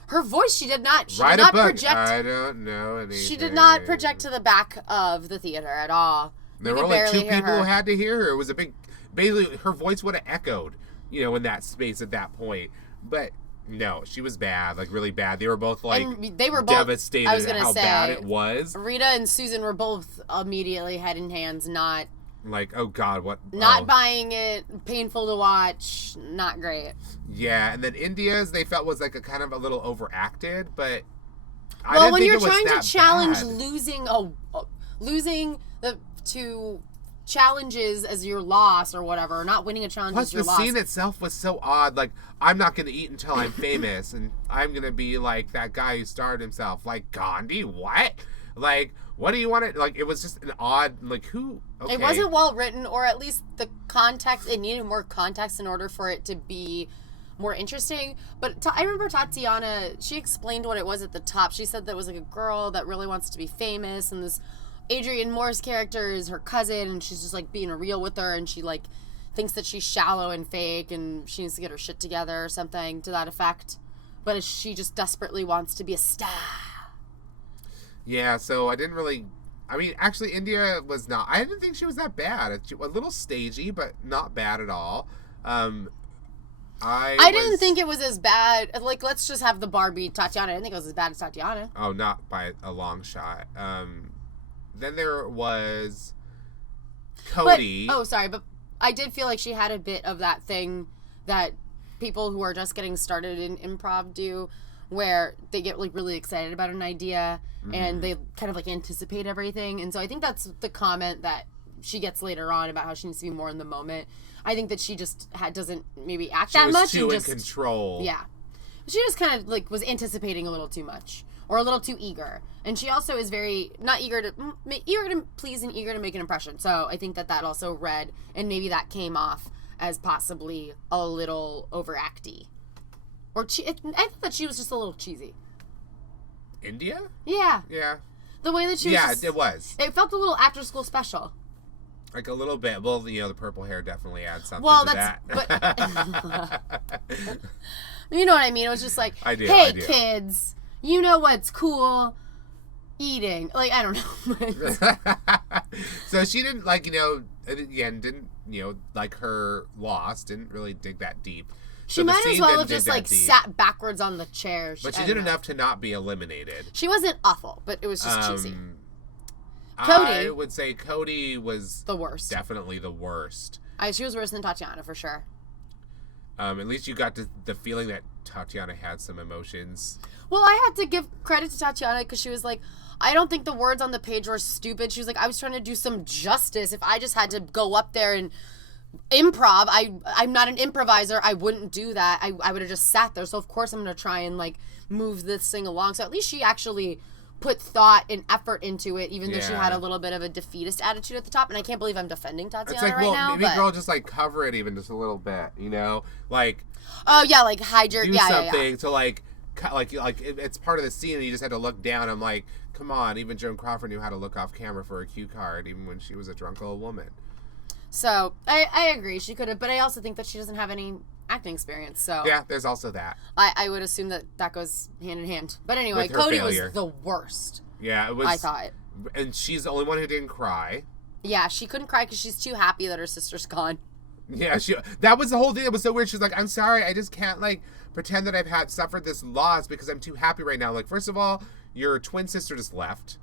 Her voice, she did not project. I don't know anything. She did not project to the back of the theater at all. There were only two people who had to hear her. It was basically, her voice would have echoed, in that space at that point. But no, she was bad, really bad. They were both devastated at how bad it was. Rita and Susan were both immediately head in hands, not oh God, what? Not buying it, painful to watch, not great. Yeah, and then India's they felt was a kind of a little overacted, but well, when you're trying to challenge losing the two challenges as your loss or whatever, or not winning a challenge as your loss. Plus, the scene itself was so odd. I'm not going to eat until I'm famous, and I'm going to be that guy who starved himself. Gandhi, what? What do you want to... it was just an odd... who... Okay. It wasn't well written, or at least the context... It needed more context in order for it to be more interesting. But I remember Tatiana, she explained what it was at the top. She said that it was a girl that really wants to be famous, and this Adrienne Moore's character is her cousin, and she's just being real with her, and she thinks that she's shallow and fake, and she needs to get her shit together or something to that effect. But she just desperately wants to be a star. Yeah, so I didn't really... I mean, actually, India was not... I didn't think she was that bad. A little stagey, but not bad at all. I didn't think it was as bad. Like, let's just have the bar be Tatiana. I didn't think it was as bad as Tatiana. Oh, not by a long shot. Then there was Cody. But I did feel like she had a bit of that thing that people who are just getting started in improv do, where they get like really excited about an idea and they kind of like anticipate everything. And so I think that's the comment that she gets later on about how she needs to be more in the moment. I think that she just doesn't maybe act that much. She was too in control. Yeah. She just kind of like was anticipating a little too much or a little too eager. And she also is very not eager to please and eager to make an impression. So I think that also read, and maybe that came off as possibly a little overacty. Or I thought that she was just a little cheesy. India? Yeah. Yeah. The way that she was. Yeah, it was. It felt a little after school special. Like a little bit. Well, the purple hair definitely adds something to that. But you know what I mean? It was just like, hey, kids, you know what's cool? Eating. Like, I don't know. So she didn't, again, like her loss, didn't really dig that deep. She might as well have just, sat backwards on the chair. But she did enough to not be eliminated. She wasn't awful, but it was just cheesy. Cody. I would say Cody was the worst. Definitely the worst. She was worse than Tatiana, for sure. At least you got the feeling that Tatiana had some emotions. Well, I had to give credit to Tatiana because she was like, I don't think the words on the page were stupid. She was like, I was trying to do some justice. If I just had to go up there and improv, I'm not an improviser. I wouldn't do that. I would have just sat there. So, of course, I'm going to try and, move this thing along. So, at least she actually put thought and effort into it, even though she had a little bit of a defeatist attitude at the top. And I can't believe I'm defending Tatiana right now. Maybe girl, just cover it even just a little bit, Oh yeah, hide your do something to it's part of the scene and you just had to look down. I'm like, come on, even Joan Crawford knew how to look off camera for a cue card, even when she was a drunk old woman. So I agree, she could have, but I also think that she doesn't have any acting experience, so yeah, there's also that. I would assume that goes hand in hand. But anyway, Cody was the worst. Yeah, it was. I thought. And she's the only one who didn't cry. Yeah, she couldn't cry because she's too happy that her sister's gone. Yeah, that was the whole thing. It was so weird. She's like, I'm sorry, I just can't pretend that I've suffered this loss because I'm too happy right now. First of all, your twin sister just left,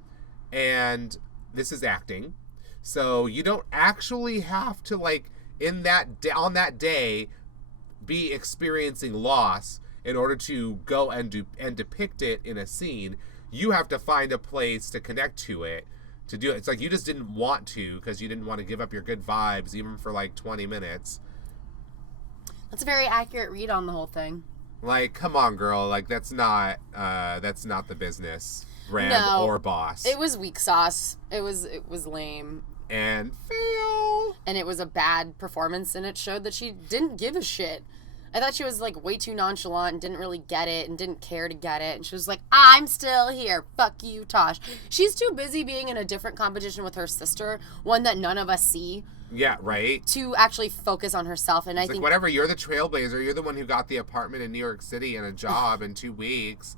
and this is acting, so you don't actually have to on that day be experiencing loss in order to go and depict it in a scene. You have to find a place to connect to it to do it. It's like you just didn't want to because you didn't want to give up your good vibes even for 20 minutes. That's a very accurate read on the whole thing. Come on, girl. That's not the business brand or boss. It was weak sauce. It was lame. And fail. And it was a bad performance, and it showed that she didn't give a shit. I thought she was way too nonchalant and didn't really get it and didn't care to get it. And she was like, I'm still here. Fuck you, Tosh. She's too busy being in a different competition with her sister, one that none of us see. Yeah, right. To actually focus on herself. And I think whatever, you're the trailblazer. You're the one who got the apartment in New York City and a job in 2 weeks.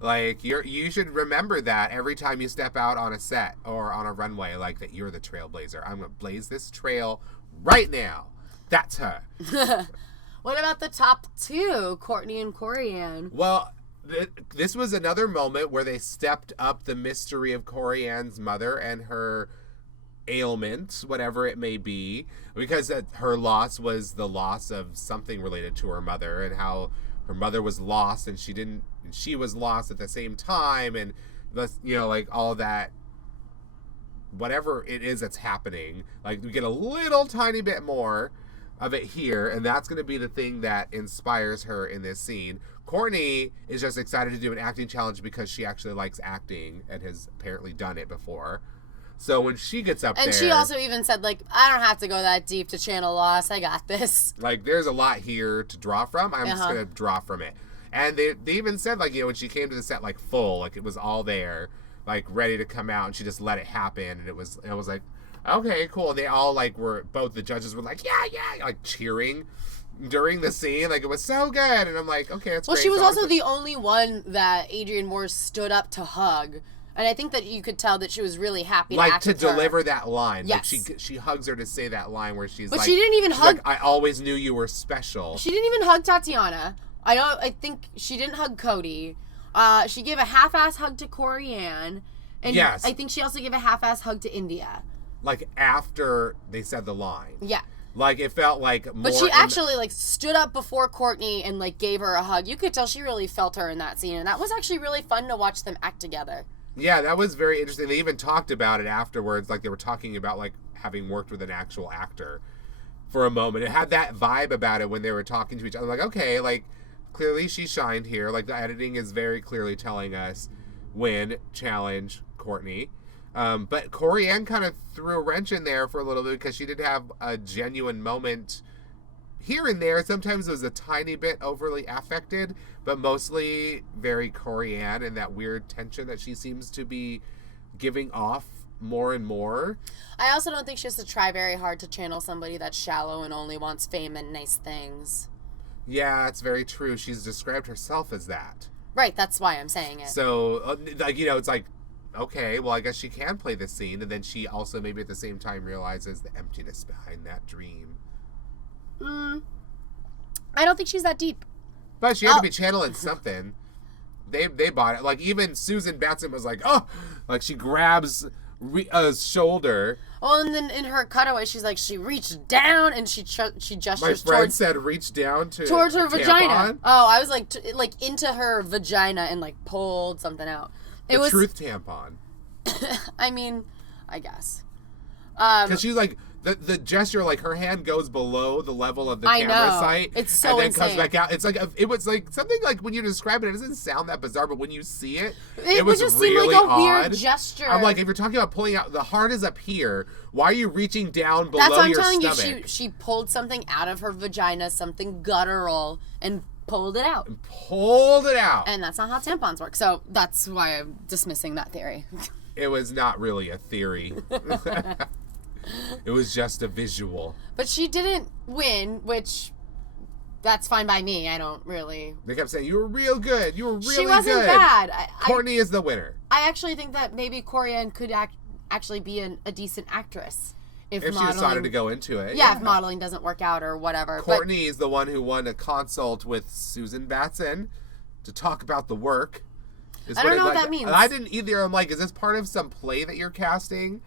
You should remember that every time you step out on a set or on a runway, that you're the trailblazer. I'm going to blaze this trail right now. That's her. What about the top 2, Courtney and Corianne? Well, this was another moment where they stepped up the mystery of Corianne's mother and her ailment, whatever it may be, because her loss was the loss of something related to her mother and how her mother was lost and she was lost at the same time, and all that, whatever it is that's happening, we get a little tiny bit more of it here, and that's going to be the thing that inspires her in this scene. Courtney is just excited to do an acting challenge because she actually likes acting and has apparently done it before. So when she gets up there... And she also even said, I don't have to go that deep to channel loss. I got this. There's a lot here to draw from. I'm just going to draw from it. And they even said, when she came to the set, full, it was all there, ready to come out, and she just let it happen, and it was okay, cool. And they all, were, both the judges were yeah, cheering during the scene. It was so good. And I'm like, okay, that's great. Well, she was also the only one that Adrienne Moore stood up to hug And I think that you could tell that she was really happy like to deliver that line. Yes. Like she hugs her to say that line where she's but like... But she didn't even hug... Like, I always knew you were special. She didn't even hug Tatiana. I think she didn't hug Cody. She gave a half-ass hug to Corianne. And yes. I think she also gave a half-ass hug to India. Like, after they said the line. Yeah. Like, it felt like more... But she actually, like, stood up before Courtney and, like, gave her a hug. You could tell she really felt her in that scene. And that was actually really fun to watch them act together. Yeah, that was very interesting. They even talked about it afterwards. Like, they were talking about, like, having worked with an actual actor for a moment. It had that vibe about it when they were talking to each other. Like, okay, like, clearly she shined here. Like, the editing is very clearly telling us win, challenge, Courtney. But Corianne kind of threw a wrench in there for a little bit because she did have a genuine moment here and there. Sometimes it was a tiny bit overly affected, but mostly very Corianne and that weird tension that she seems to be giving off more and more. I also don't think she has to try very hard to channel somebody that's shallow and only wants fame and nice things. Yeah, that's very true. She's described herself as that. Right, that's why I'm saying it. So, like, you know, it's like, okay, well, I guess she can play this scene, and then she also maybe at the same time realizes the emptiness behind that dream. I don't think she's that deep. But she had to be channeling something. They bought it. Like, even Susan Batson was like, oh! Like, she grabs shoulder. Oh, and then in her cutaway, she's like, she reached down, and she gestures My friend said reach down towards her tampon. vagina. Oh, I was like, into her vagina and, like, pulled something out. It was truth tampon. I mean, I guess. Because she's like, the gesture, like, her hand goes below the level of the camera sight. It's so and then insane. comes back out. It's like, it was like something like when you describe it, it doesn't sound that bizarre, but when you see it, it was just really seemed like a odd. weird gesture. I'm like, if you're talking about pulling out, the heart is up here. Why are you reaching down below That's what I'm your telling stomach? you. She pulled something out of her vagina, something guttural, and pulled it out. And that's not how tampons work. So that's why I'm dismissing that theory. It was not really a theory. It was just a visual. But she didn't win, which that's fine by me. I don't really... They kept saying, you were real good. You were really good. She wasn't bad. Courtney is the winner. I actually think that maybe Corianne could actually be a decent actress. If she decided to go into it. Yeah, if modeling doesn't work out or whatever. Courtney is the one who won a consult with Susan Batson to talk about the work. I don't know what that means. I didn't either. I'm like, is this part of some play that you're casting?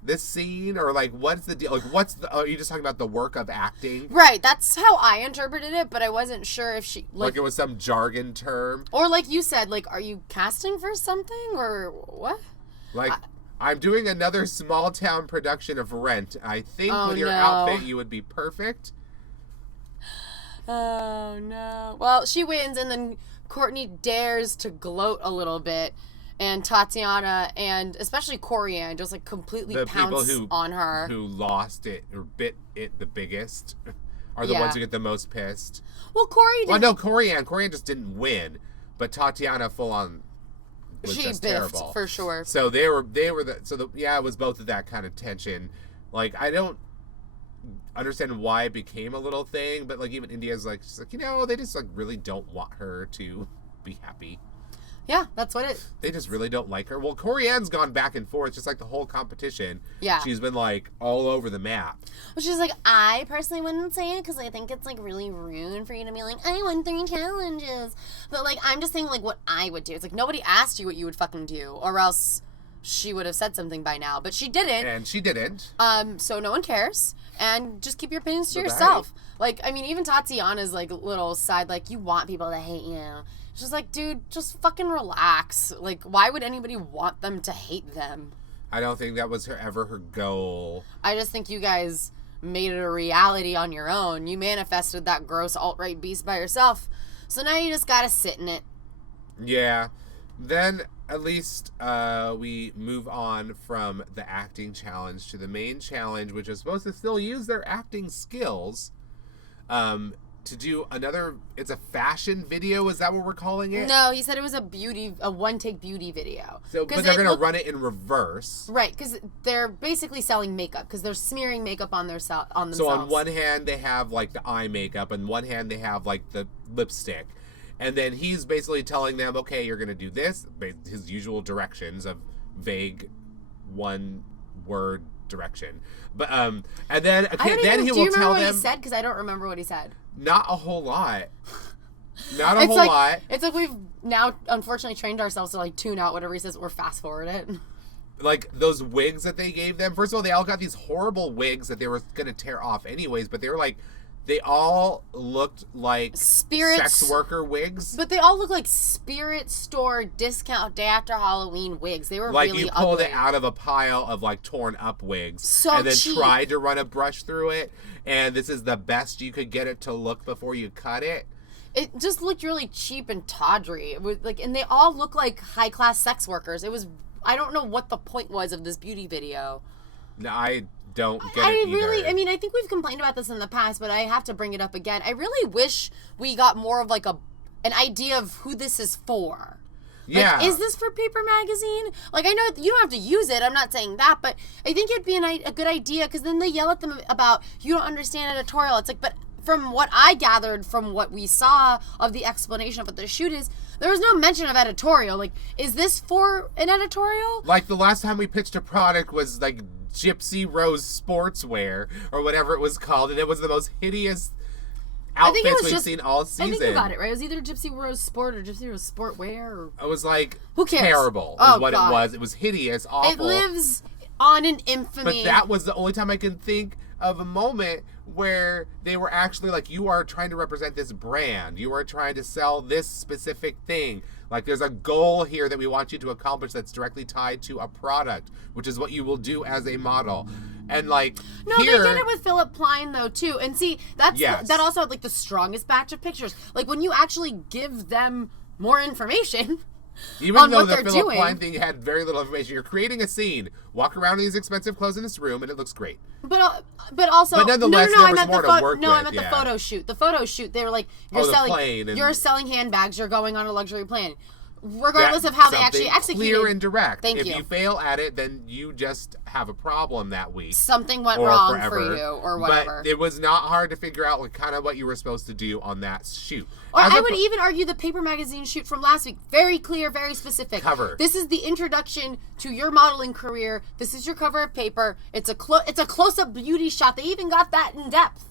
This scene? Or, like, what's the deal? Like, are you just talking about the work of acting? Right, that's how I interpreted it, but I wasn't sure if she... Like it was some jargon term? Or like you said, like, are you casting for something? Or what? Like... I'm doing another small town production of Rent. I think with your outfit you would be perfect. Oh, no. Well, she wins, and then Courtney dares to gloat a little bit, and Tatiana, and especially Corianne, just, like, completely pounce on her. Who lost it, or bit it the biggest, are the ones who get the most pissed. Well, Corianne just didn't win, but Tatiana full on... She biffed, for sure. So it was both of that kind of tension. Like, I don't understand why it became a little thing, but, like, even India's like, she's like, you know, they just, like, really don't want her to be happy. Yeah, that's what it... They just really don't like her. Well, Corianne's gone back and forth, just like the whole competition. Yeah. She's been, like, all over the map. Well, she's like, I personally wouldn't say it, because I think it's, like, really rude for you to be like, I won 3 challenges. But, like, I'm just saying, like, what I would do. It's like, nobody asked you what you would fucking do, or else she would have said something by now. But she didn't. And she didn't. So no one cares. And just keep your opinions to yourself. Like, I mean, even Tatiana's, like, little side, like, you want people to hate you. She's like, dude, just fucking relax. Like, why would anybody want them to hate them? I don't think that was ever her goal. I just think you guys made it a reality on your own. You manifested that gross alt-right beast by yourself. So now you just gotta sit in it. Yeah. Then, at least, we move on from the acting challenge to the main challenge, which is supposed to still use their acting skills. To do it's a fashion video, is that what we're calling it? No, he said it was a one-take beauty video. So, but they're going to run it in reverse. Right, because they're basically selling makeup, because they're smearing makeup on themselves. So on one hand, they have, like, the eye makeup, and one hand they have, like, the lipstick. And then he's basically telling them, okay, you're going to do this, his usual directions of vague one-word direction. But and then he will tell them. Do you remember what he said? Because I don't remember what he said. Not a whole lot. Not a whole lot. It's like we've now unfortunately trained ourselves to like tune out whatever he says or fast forward it. Like those wigs that they gave them. First of all, they all got these horrible wigs that they were going to tear off anyways, but they were like, they all looked like sex worker wigs. But they all look like Spirit Store discount day after Halloween wigs. They were like really you pulled ugly. It out of a pile of like torn up wigs. So and then cheap. Tried to run a brush through it. And this is the best you could get it to look before you cut it. It just looked really cheap and tawdry. It was like, and they all look like high class sex workers. It was, I don't know what the point was of this beauty video. No, I don't get it either. I mean, I think we've complained about this in the past, but I have to bring it up again. I really wish we got more of like an idea of who this is for. Yeah. Like, is this for Paper Magazine? Like, I know you don't have to use it. I'm not saying that, but I think it'd be a good idea because then they yell at them about, you don't understand editorial. It's like, but from what I gathered from what we saw of the explanation of what the shoot is, there was no mention of editorial. Like, is this for an editorial? Like the last time we pitched a product was like Gypsy Rose Sportswear or whatever it was called, and it was the most hideous outfits we've seen all season. I think you got it right. It was either Gypsy Rose Sport or Gypsy Rose Sportwear. Or... It was like, who cares? Terrible is what God. It was. It was hideous, awful. It lives on an infamy. But that was the only time I can think of a moment where they were actually like, you are trying to represent this brand. You are trying to sell this specific thing. Like, there's a goal here that we want you to accomplish that's directly tied to a product, which is what you will do as a model. And, like, no, here, they did it with Philip Plein, though, too. And see, that also had, like, the strongest batch of pictures. Like, when you actually give them more information... Even though the Philip Plein thing had very little information, you're creating a scene. Walk around in these expensive clothes in this room, and it looks great. But also, nonetheless, there was more to work with. I meant the photo shoot. The photo shoot, they were like, you're selling handbags. You're going on a luxury plane. Regardless of how they actually executed. Clear and direct. Thank you. If you fail at it, then you just have a problem that week. Something went wrong for you, or whatever. But it was not hard to figure out like kind of what you were supposed to do on that shoot. Or I would even argue the Paper Magazine shoot from last week. Very clear, very specific. Cover. This is the introduction to your modeling career. This is your cover of Paper. It's a close-up beauty shot. They even got that in depth.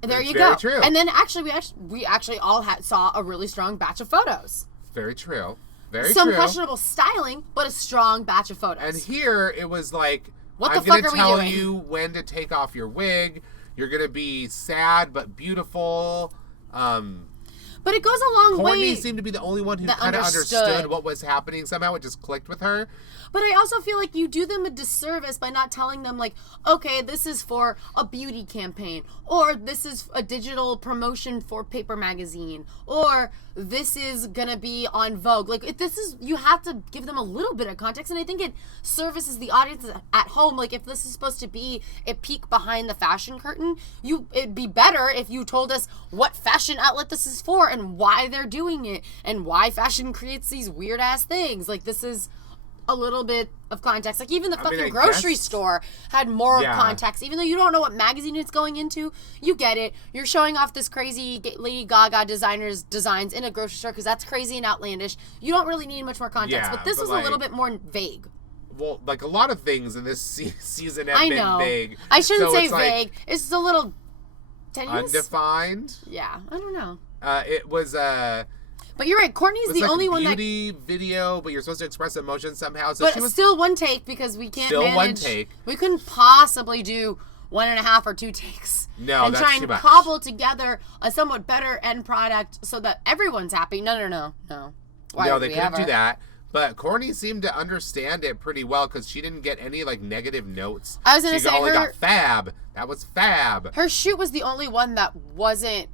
And there you go. True. And then actually, we actually all saw a really strong batch of photos. Very true. Very true. Some questionable styling, but a strong batch of photos. And here, it was like, I'm going to tell you when to take off your wig. You're going to be sad but beautiful. But it goes a long way. Courtney seemed to be the only one who kind of understood what was happening. Somehow it just clicked with her. But I also feel like you do them a disservice by not telling them, like, okay, this is for a beauty campaign, or this is a digital promotion for Paper Magazine, or this is gonna be on Vogue. Like, if this is, you have to give them a little bit of context, and I think it services the audience at home. Like, if this is supposed to be a peek behind the fashion curtain, it'd be better if you told us what fashion outlet this is for and why they're doing it and why fashion creates these weird ass things. Like, this is a little bit of context. Like, even the grocery store had more context. Even though you don't know what magazine it's going into, you get it. You're showing off this crazy Lady Gaga designer's designs in a grocery store because that's crazy and outlandish. You don't really need much more context. But this was a little bit more vague. Well, like a lot of things in this season have been vague. I shouldn't say vague. It's a little tenuous. Undefined. Yeah, I don't know. It was But you're right. Courtney's the only one that beauty video, but you're supposed to express emotion somehow. So but she was still one take because we can't still manage. One take. We couldn't possibly do 1.5 or 2 takes. No, and that's try and too much. cobble together a somewhat better end product so that everyone's happy. No. No, they couldn't do that. But Courtney seemed to understand it pretty well because she didn't get any like negative notes. I was gonna say only got fab. That was fab. Her shoot was the only one that wasn't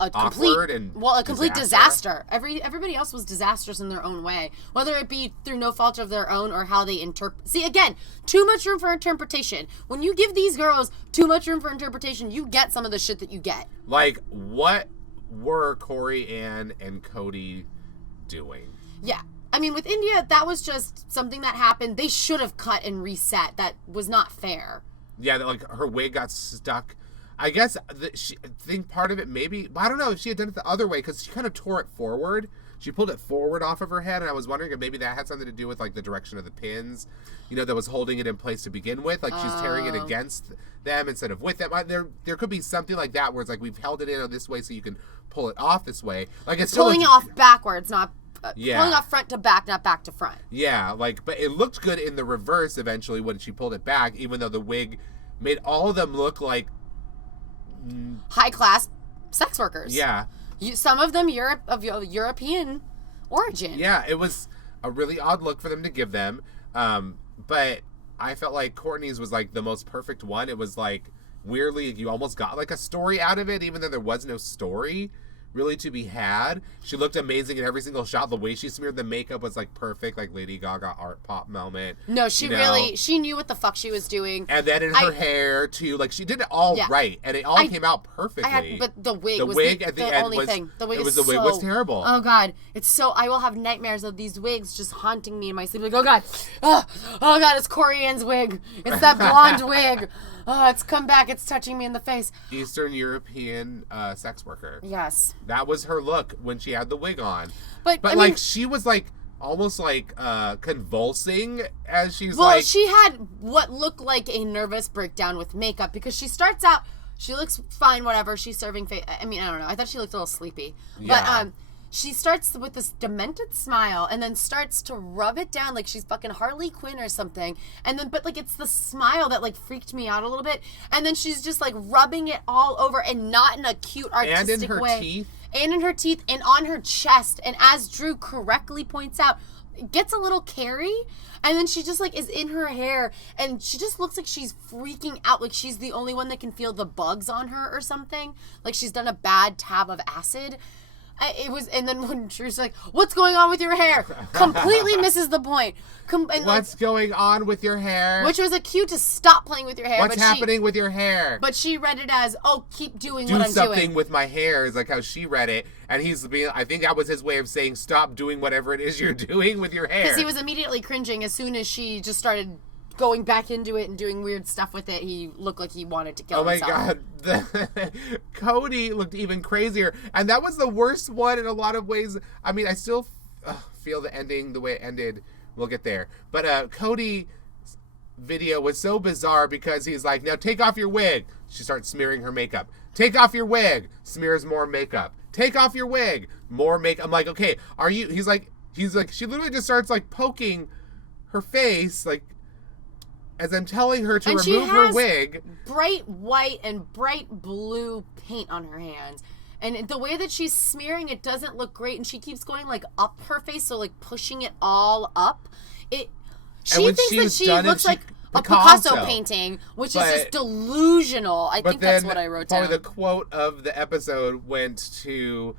a complete disaster. Everybody else was disastrous in their own way, whether it be through no fault of their own or how they interpret. See, again, too much room for interpretation. When you give these girls too much room for interpretation, you get some of the shit that you get. Like, what were Corey, Ann, and Cody doing? Yeah. I mean, with India, that was just something that happened. They should have cut and reset. That was not fair. Yeah, like her wig got stuck. I guess I think part of it maybe, I don't know if she had done it the other way because she kind of tore it forward. She pulled it forward off of her head, and I was wondering if maybe that had something to do with like the direction of the pins, that was holding it in place to begin with. Like she's tearing it against them instead of with them. There could be something like that where it's like we've held it in this way so you can pull it off this way. Like it's still pulling it off backwards, not pulling off front to back, not back to front. Yeah, but it looked good in the reverse eventually when she pulled it back, even though the wig made all of them look like high class sex workers. Yeah. Some of them of European origin. Yeah, it was a really odd look for them to give them. But I felt like Courtney's was like the most perfect one. It was like weirdly you almost got like a story out of it, even though there was no story really to be had. She looked amazing in every single shot. The way she smeared the makeup was like perfect, like Lady Gaga art pop moment. No, she knew what the fuck she was doing. And then in her hair too, like she did it all right, and it all came out perfectly. But the wig was the only thing. The wig was terrible. Oh God, I will have nightmares of these wigs just haunting me in my sleep. Like, oh God, oh God, it's Corey Ann's wig. It's that blonde wig. Oh, it's come back. It's touching me in the face. Eastern European sex worker. Yes. That was her look when she had the wig on. But I like mean, she was like almost like convulsing as she's Well, she had what looked like a nervous breakdown with makeup because she starts out, she looks fine, whatever. She's serving face. I mean, I don't know. I thought she looked a little sleepy. Yeah. But she starts with this demented smile and then starts to rub it down like she's fucking Harley Quinn or something. And then, but like it's the smile that like freaked me out a little bit. And then she's just like rubbing it all over and not in a cute artistic way. And in her teeth. And in her teeth and on her chest. And as Drew correctly points out, it gets a little Carrie. And then she just like is in her hair and she just looks like she's freaking out. Like she's the only one that can feel the bugs on her or something. Like she's done a bad tab of acid. And then when Drew's like, what's going on with your hair? Completely misses the point. What's going on with your hair? Which was a cue to stop playing with your hair. What's happening with your hair? But she read it as, keep doing what I'm doing. Do something with my hair is like how she read it. And I think that was his way of saying, stop doing whatever it is you're doing with your hair. Because he was immediately cringing as soon as she just started going back into it and doing weird stuff with it. He looked like he wanted to kill himself. Oh my God. Cody looked even crazier. And that was the worst one in a lot of ways. I mean, I still feel the ending the way it ended. We'll get there. But Cody's video was so bizarre because he's like, now take off your wig. She starts smearing her makeup. Take off your wig. Smears more makeup. Take off your wig. More makeup. I'm like, okay, he's like, she literally just starts like poking her face, like, as I'm telling her to remove her wig. Bright white and bright blue paint on her hands. And the way that she's smearing it doesn't look great. And she keeps going like up her face, so like pushing it all up. She thinks that she looks like a Picasso painting, which is just delusional. I think that's what I wrote down. Probably the quote of the episode went to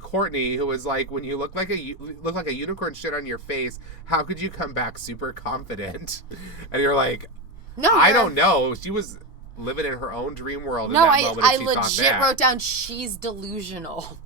Courtney, who was like, when you look like a unicorn shit on your face, how could you come back super confident? And you're like, no, I don't know. She was living in her own dream world in that moment. I legit wrote down she's delusional.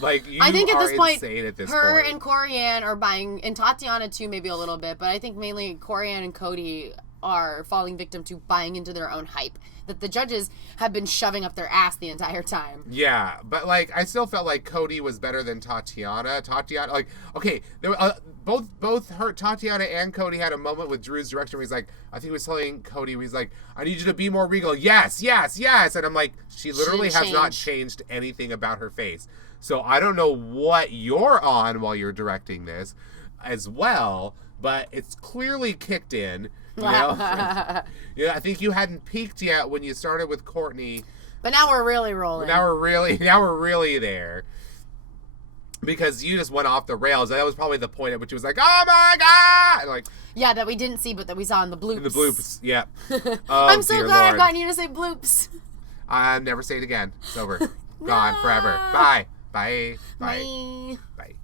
Like, I think at this point, her and Corey Ann are buying, and Tatiana too, maybe a little bit, but I think mainly Corey Ann and Cody are falling victim to buying into their own hype that the judges have been shoving up their ass the entire time. Yeah, but like I still felt like Cody was better than Tatiana. Tatiana, like, okay, there were, both her, Tatiana and Cody had a moment with Drew's direction where he's like, I think he was telling Cody, he's like, I need you to be more regal. Yes, yes, yes. And I'm like, she literally has not changed anything about her face. So I don't know what you're on while you're directing this as well, but it's clearly kicked in. You know? Yeah, I think you hadn't peaked yet when you started with Courtney. But now we're really rolling. Now we're really there. Because you just went off the rails. That was probably the point at which it was like, oh my God! Like, yeah, that we didn't see, but that we saw in the bloops. In the bloops, yeah. Oh, I'm so glad I've gotten you to say bloops. I'll never say it again. It's over. Gone forever. Bye. Bye. Bye. Bye.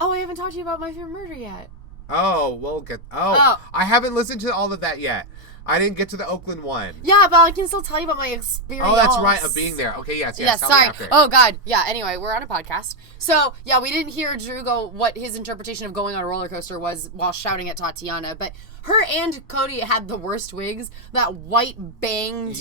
Oh, I haven't talked to you about My Favorite Murder yet. Oh, we'll get... Oh, I haven't listened to all of that yet. I didn't get to the Oakland one. Yeah, but I can still tell you about my experience. Oh, that's right, of being there. Okay, yes. Yeah, sorry. Oh, God. Yeah, anyway, we're on a podcast. So, yeah, we didn't hear Drew go what his interpretation of going on a roller coaster was while shouting at Tatiana, but her and Cody had the worst wigs. That white banged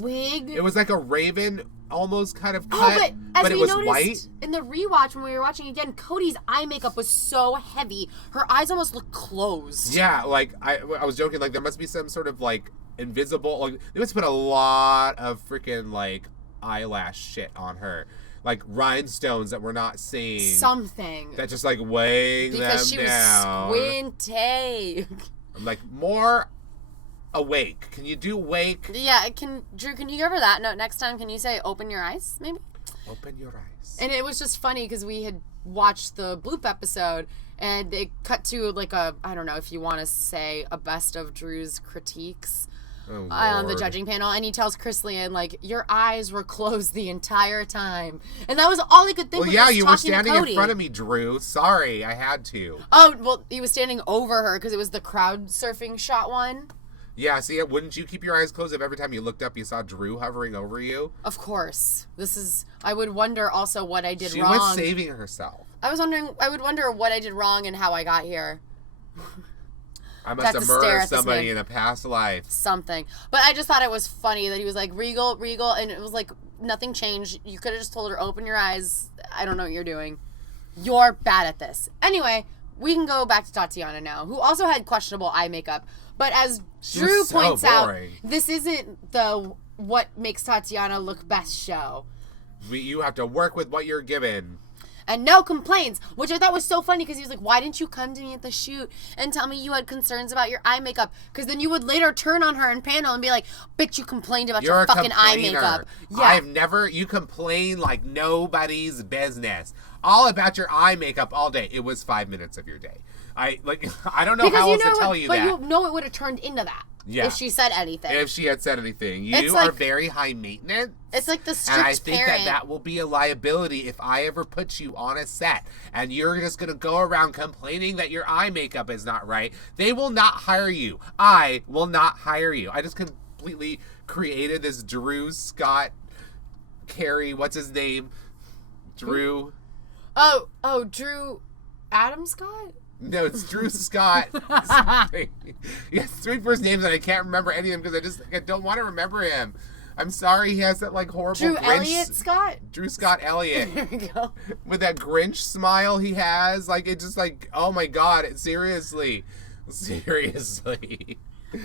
wig. It was like a raven almost kind of cut, but it was white. In the rewatch when we were watching again, Cody's eye makeup was so heavy. Her eyes almost looked closed. Yeah, like I was joking, like there must be some sort of like invisible, like they must put a lot of freaking like eyelash shit on her. Like rhinestones that we're not seeing. Something. That just like weighing them down. Because she was squinty. I'm like, more awake. Can you do wake? Yeah, Drew, can you give her that note next time? Can you say open your eyes, maybe? Open your eyes. And it was just funny because we had watched the bloop episode and it cut to like a, I don't know if you want to say a best of Drew's critiques on the judging panel. And he tells Chris Lian, like, your eyes were closed the entire time. And that was all he could think of. Well, yeah, you were standing in front of me, Drew. Sorry, I had to. Oh, well, he was standing over her because it was the crowd surfing shot one. Yeah, see, wouldn't you keep your eyes closed if every time you looked up you saw Drew hovering over you? Of course. I would wonder also what I did wrong. She was saving herself. I would wonder what I did wrong and how I got here. I must have murdered somebody in a past life. Something. But I just thought it was funny that he was like, Regal, and it was like, nothing changed. You could have just told her, open your eyes. I don't know what you're doing. You're bad at this. Anyway, we can go back to Tatiana now, who also had questionable eye makeup. But as Drew points out, this isn't the what makes Tatiana look best show. You have to work with what you're given. And no complaints, which I thought was so funny because he was like, why didn't you come to me at the shoot and tell me you had concerns about your eye makeup? Because then you would later turn on her in panel and be like, bitch, you complained about your fucking eye makeup. Yeah. You complain like nobody's business. All about your eye makeup all day. It was 5 minutes of your day. I don't know how else to tell you that. But you know it would have turned into that. Yeah. If she said anything. If she had said anything. You are very high maintenance. It's like the strict parent. And I think parent. that will be a liability if I ever put you on a set and you're just going to go around complaining that your eye makeup is not right. They will not hire you. I will not hire you. I just completely created this Drew Scott Carey, what's his name? Drew. Oh, Drew Adam Scott? No, it's Drew Scott. He has 3 first names and I can't remember any of them because I don't want to remember him. I'm sorry, he has that like horrible Drew Grinch. Elliott Scott? Drew Scott Elliott. There we go. With that Grinch smile he has. Like, it's just like, oh my God, seriously. Seriously.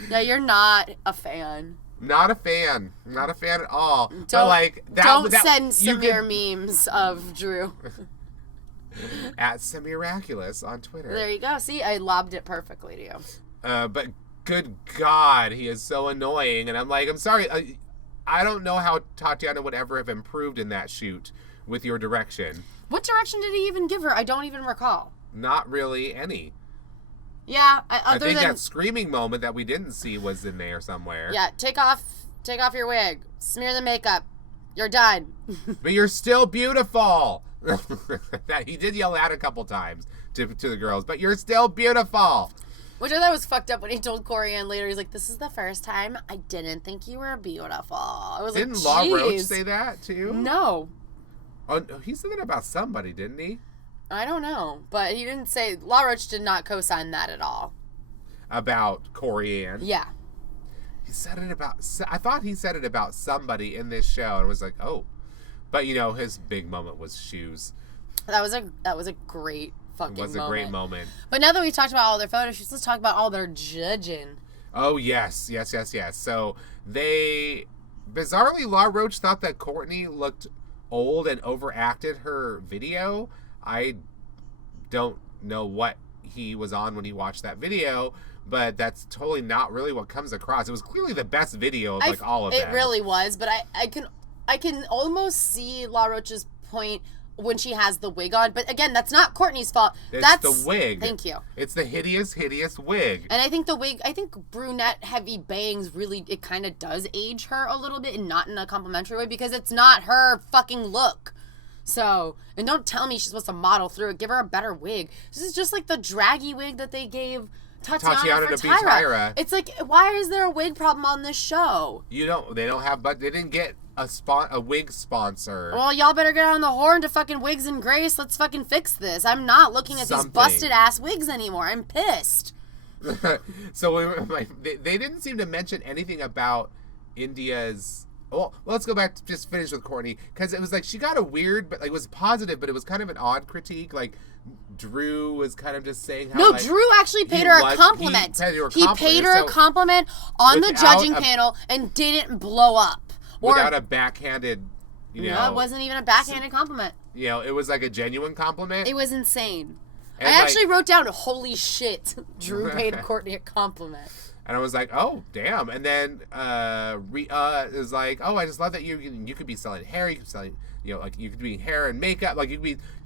Yeah, you're not a fan. Not a fan. Not a fan at all. Don't send severe memes of Drew. At Semiraculous on Twitter. There you go. See, I lobbed it perfectly to you. But good God, he is so annoying. And I'm like, I'm sorry. I don't know how Tatiana would ever have improved in that shoot with your direction. What direction did he even give her? I don't even recall. Not really any. Yeah. I think that screaming moment that we didn't see was in there somewhere. Yeah. Take off your wig. Smear the makeup. You're done. But you're still beautiful. That he did yell at a couple times to the girls, but you're still beautiful. Which I thought was fucked up when he told Corey Ann later, he's like, this is the first time I didn't think you were beautiful. I was Didn't Law Roach say that too? No. Oh, he said that about somebody, didn't he? I don't know, but he didn't say, Law Roach did not co-sign that at all. About Corey Ann? Yeah. He said it about, I thought he said it about somebody in this show and was like, oh. But, his big moment was shoes. That was a great fucking moment. It was a great moment. But now that we've talked about all their photo shoots, let's talk about all their judging. Oh, yes. So, bizarrely, Law Roach thought that Courtney looked old and overacted her video. I don't know what he was on when he watched that video, but that's totally not really what comes across. It was clearly the best video of, all of them. It really was, but I can almost see Law Roach's point when she has the wig on. But again, that's not Courtney's fault. That's the wig. Thank you. It's the hideous wig. And I think the wig, brunette heavy bangs really, it kind of does age her a little bit and not in a complimentary way because it's not her fucking look. So, and don't tell me she's supposed to model through it. Give her a better wig. This is just like the draggy wig that they gave Tatiana to be Tyra. It's like, why is there a wig problem on this show? They don't have, but they didn't get a wig sponsor. Well, y'all better get on the horn to fucking Wigs and Grace. Let's fucking fix this. I'm not looking at these busted ass wigs anymore. I'm pissed. So they didn't seem to mention anything about India's. Well, let's go back to just finish with Courtney, because it was like she got a weird, but like it was positive, but it was kind of an odd critique. Like Drew was kind of just saying how Drew actually paid her a compliment. He paid her a compliment on the judging panel and didn't blow up without a backhanded. No, it wasn't even a backhanded compliment. It was like a genuine compliment. It was insane. And I actually wrote down, "Holy shit, Drew paid Courtney a compliment." And I was like, "Oh, damn!" And then is like, "Oh, I just love that you could be selling hair, you could be selling, like you could be hair and makeup, like you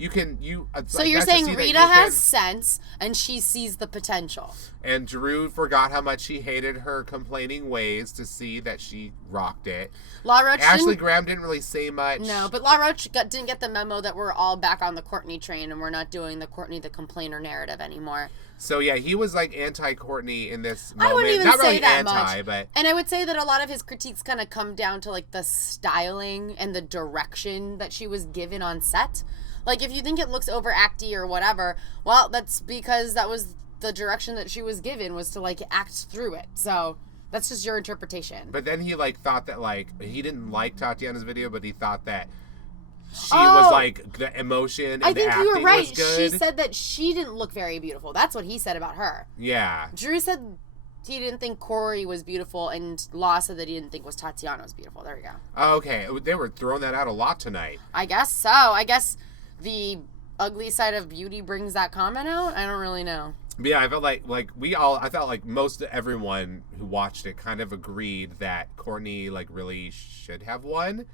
can." So like, you're saying Rita has sense and she sees the potential. And Drew forgot how much she hated her complaining ways to see that she rocked it. La Roche Ashley Graham didn't really say much. No, but La Roche didn't get the memo that we're all back on the Courtney train and we're not doing the Courtney the complainer narrative anymore. So yeah, he was like anti-Courtney in this moment. I wouldn't even not say really that anti, much. But and I would say that a lot of his critiques kind of come down to like the styling and the direction that she was given on set. Like if you think it looks overacty or whatever, well, that's because that was the direction that she was given, was to like act through it. So that's just your interpretation. But then he like thought that like he didn't like Tatiana's video, but he thought that she was like the emotion and I think the acting you were right. was good. She said that she didn't look very beautiful. That's what he said about her. Yeah. Drew said he didn't think Corey was beautiful, and Law said that he didn't think Tatiana was beautiful. There we go. Oh, okay. They were throwing that out a lot tonight. I guess so. I guess the ugly side of beauty brings that comment out. I don't really know. But yeah, I felt like I felt like most everyone who watched it kind of agreed that Courtney like really should have won.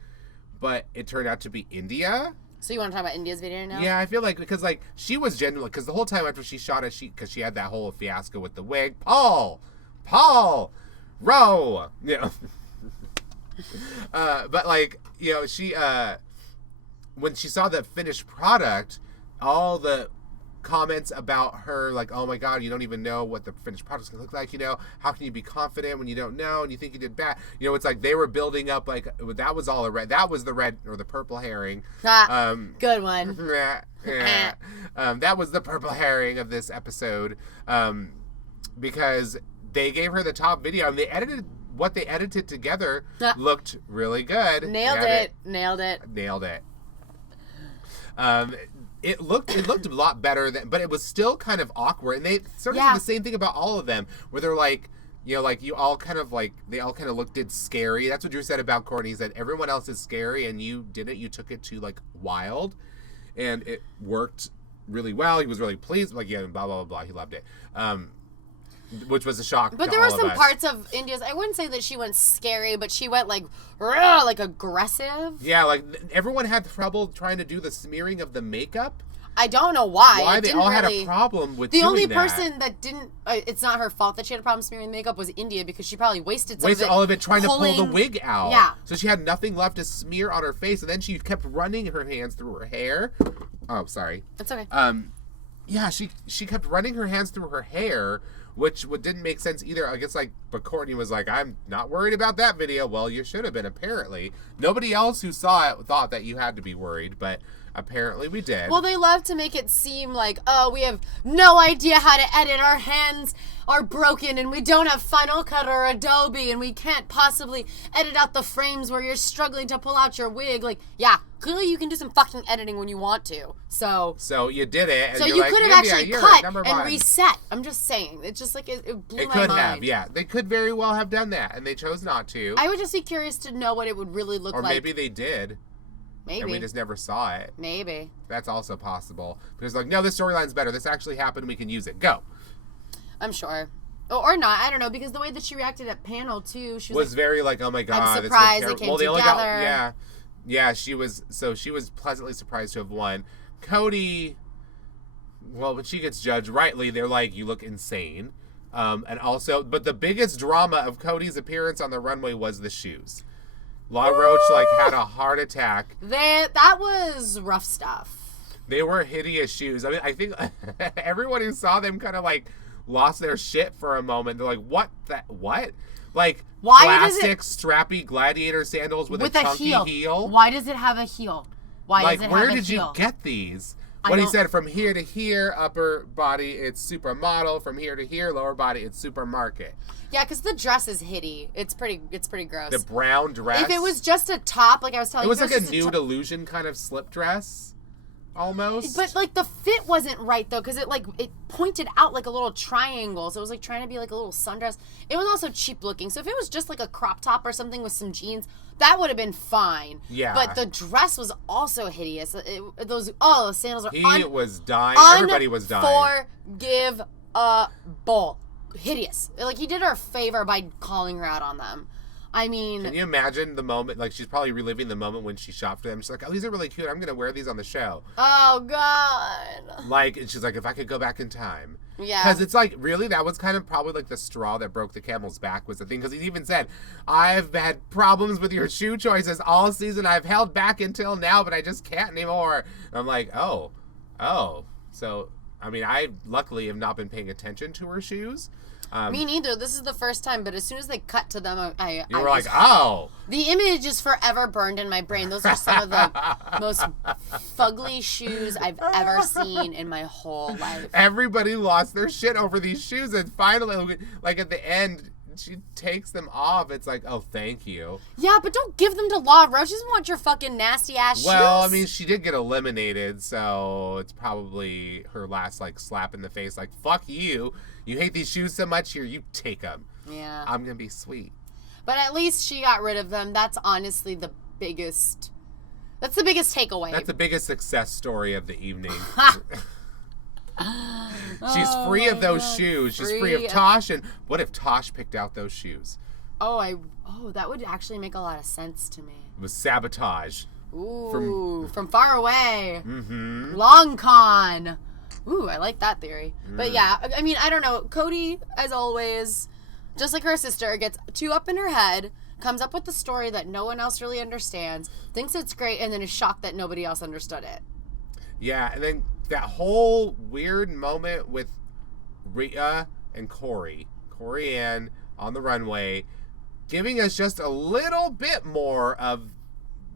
But it turned out to be India. So you want to talk about India's video now? Yeah, I feel like because like she was genuine, because the whole time after she shot it, because she had that whole fiasco with the wig. Paul, row. But like she when she saw the finished product, all the comments about her, like, oh my god, you don't even know what the finished product's gonna look like, how can you be confident when you don't know and you think you did bad, it's like they were building up like that was all that was the red or the purple herring. Good one. Yeah. That was the purple herring of this episode, because they gave her the top video and they edited together looked really good. Nailed it. It looked a lot better but it was still kind of awkward, and they sort of did the same thing about all of them, where they're like, like you all kind of like they all kind of did scary. That's what Drew said about Courtney, that everyone else is scary and you didn't. You took it to like wild, and it worked really well. He was really pleased, like blah blah blah blah. He loved it. Which was a shock. But there were some parts of India's. I wouldn't say that she went scary, but she went like aggressive. Yeah, like everyone had trouble trying to do the smearing of the makeup. I don't know why. Why they all had a problem with the only person that didn't. It's not her fault that she had a problem smearing makeup was India, because she probably wasted all of it trying to pull the wig out. Yeah. So she had nothing left to smear on her face, and then she kept running her hands through her hair. Oh, sorry. That's okay. Yeah, she kept running her hands through her hair, which didn't make sense either. I guess but Courtney was like, I'm not worried about that video. Well, you should have been, apparently. Nobody else who saw it thought that you had to be worried, but apparently we did. Well, they love to make it seem like, oh, we have no idea how to edit. Our hands are broken and we don't have Final Cut or Adobe and we can't possibly edit out the frames where you're struggling to pull out your wig. Like, yeah, clearly you can do some fucking editing when you want to. So you did it. And so you could have actually cut and reset. I'm just saying. It's just like, it blew my mind. It could have, yeah. They could very well have done that, and they chose not to. I would just be curious to know what it would really look like. Or maybe they did. Maybe. And we just never saw it. Maybe. That's also possible. Because no, this storyline's better. This actually happened. We can use it. Go. I'm sure. Or not. I don't know. Because the way that she reacted at panel, too, she was very like, oh my god. I'm surprised they came together. Yeah, she was pleasantly surprised to have won. Cody, well, when she gets judged rightly, they're like, you look insane. And also, but the biggest drama of Cody's appearance on the runway was the shoes. La Roche had a heart attack. That was rough stuff. They were hideous shoes. I mean, I think everyone who saw them kind of lost their shit for a moment. They're like, what? Like, why plastic, strappy gladiator sandals with a chunky heel? Why does it have a heel? Why does it have a heel? Where did you get these? When he said from here to here, upper body, it's supermodel. From here to here, lower body, it's supermarket. Yeah, because the dress is hitty. It's pretty gross. The brown dress. If it was just a top, like I was telling you. It was like a nude illusion kind of slip dress, almost. But, like, the fit wasn't right, though, because it pointed out like a little triangle. So it was, like, trying to be like a little sundress. It was also cheap looking. So if it was just, like, a crop top or something with some jeans, that would have been fine. Yeah. But the dress was also hideous. Those sandals are He was dying. Everybody was dying. Unforgivable. Hideous. Like, he did her a favor by calling her out on them. I mean... Can you imagine the moment, like, she's probably reliving the moment when she shopped for them. She's like, oh, these are really cute. I'm going to wear these on the show. Oh, God. Like, and she's like, if I could go back in time. Yeah. Because it's like, really, that was kind of probably like the straw that broke the camel's back was the thing. Because he even said, I've had problems with your shoe choices all season. I've held back until now, but I just can't anymore. And I'm like, oh. So, I mean, I luckily have not been paying attention to her shoes. Me neither. This is the first time, but as soon as they cut to them, you were like, oh. The image is forever burned in my brain. Those are some of the most fugly shoes I've ever seen in my whole life. Everybody lost their shit over these shoes, and finally, like at the end, she takes them off. It's like, oh, thank you. Yeah, but don't give them to Laura. She doesn't want your fucking nasty ass shoes. Well, I mean, she did get eliminated, so it's probably her last, like, slap in the face. Like, fuck you. You hate these shoes so much, here, you take them. Yeah. I'm going to be sweet. But at least she got rid of them. That's honestly the biggest takeaway. That's the biggest success story of the evening. She's free of those shoes. She's free of Tosh. And what if Tosh picked out those shoes? That would actually make a lot of sense to me. It was sabotage. Ooh, from far away. Mm-hmm. Long con. Ooh, I like that theory. But yeah, I mean, I don't know. Cody, as always, just like her sister, gets too up in her head, comes up with the story that no one else really understands, thinks it's great, and then is shocked that nobody else understood it. Yeah, and then that whole weird moment with Rhea and Corey Ann on the runway, giving us just a little bit more of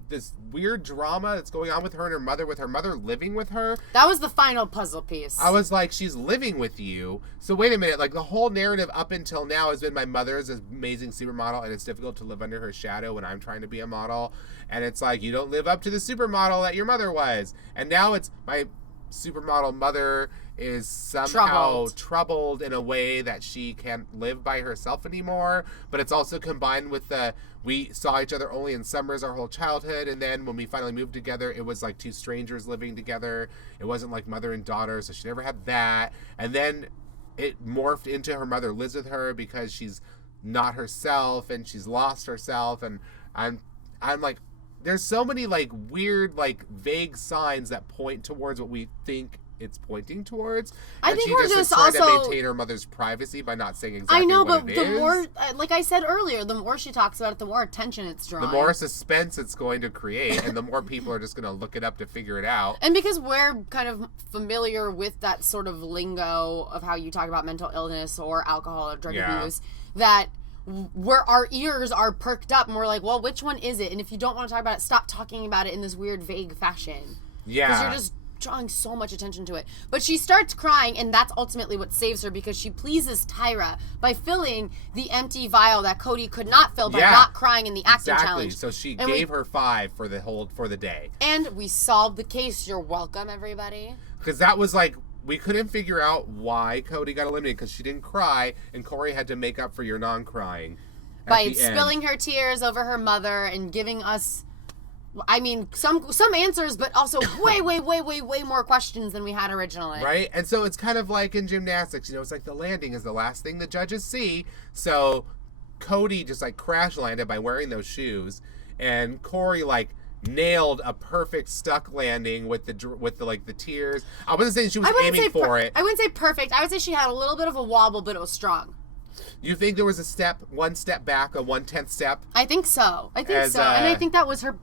this weird drama that's going on with her and her mother, with her mother living with her. That was the final puzzle piece. I was like, she's living with you. So wait a minute, like the whole narrative up until now has been my mother's an amazing supermodel and it's difficult to live under her shadow when I'm trying to be a model. And it's like, you don't live up to the supermodel that your mother was. And now it's my supermodel mother is somehow troubled in a way that she can't live by herself anymore. But it's also combined with we saw each other only in summers our whole childhood, and then when we finally moved together, it was like two strangers living together. It wasn't like mother and daughter, so she never had that. And then it morphed into her mother lives with her because she's not herself and she's lost herself. And I'm like, there's so many like weird, like vague signs that point towards what we think it's pointing towards. I think we're just trying also to maintain her mother's privacy by not saying exactly what it is. I know, but the more, like I said earlier, the more she talks about it, the more attention it's drawing. The more suspense it's going to create, and the more people are just going to look it up to figure it out. And because we're kind of familiar with that sort of lingo of how you talk about mental illness or alcohol or drug abuse, that where our ears are perked up and we're like, well, which one is it? And if you don't want to talk about it, stop talking about it in this weird, vague fashion. Yeah. Because you're just drawing so much attention to it. But she starts crying, and that's ultimately what saves her because she pleases Tyra by filling the empty vial that Cody could not fill by not crying in the acting challenge. So she gave her 5 for the day. And we solved the case. You're welcome, everybody. Because that was like, we couldn't figure out why Cody got eliminated because she didn't cry, and Corey had to make up for your non-crying by spilling her tears over her mother and giving us, I mean, some answers, but also way more questions than we had originally. Right? And so it's kind of like in gymnastics, it's like the landing is the last thing the judges see. So Cody just like crash landed by wearing those shoes, and Corey like nailed a perfect stuck landing with the tears. I wasn't saying she was aiming for it. I wouldn't say perfect. I would say she had a little bit of a wobble, but it was strong. You think there was one step back, a 1/10 step? I think so. And I think that was her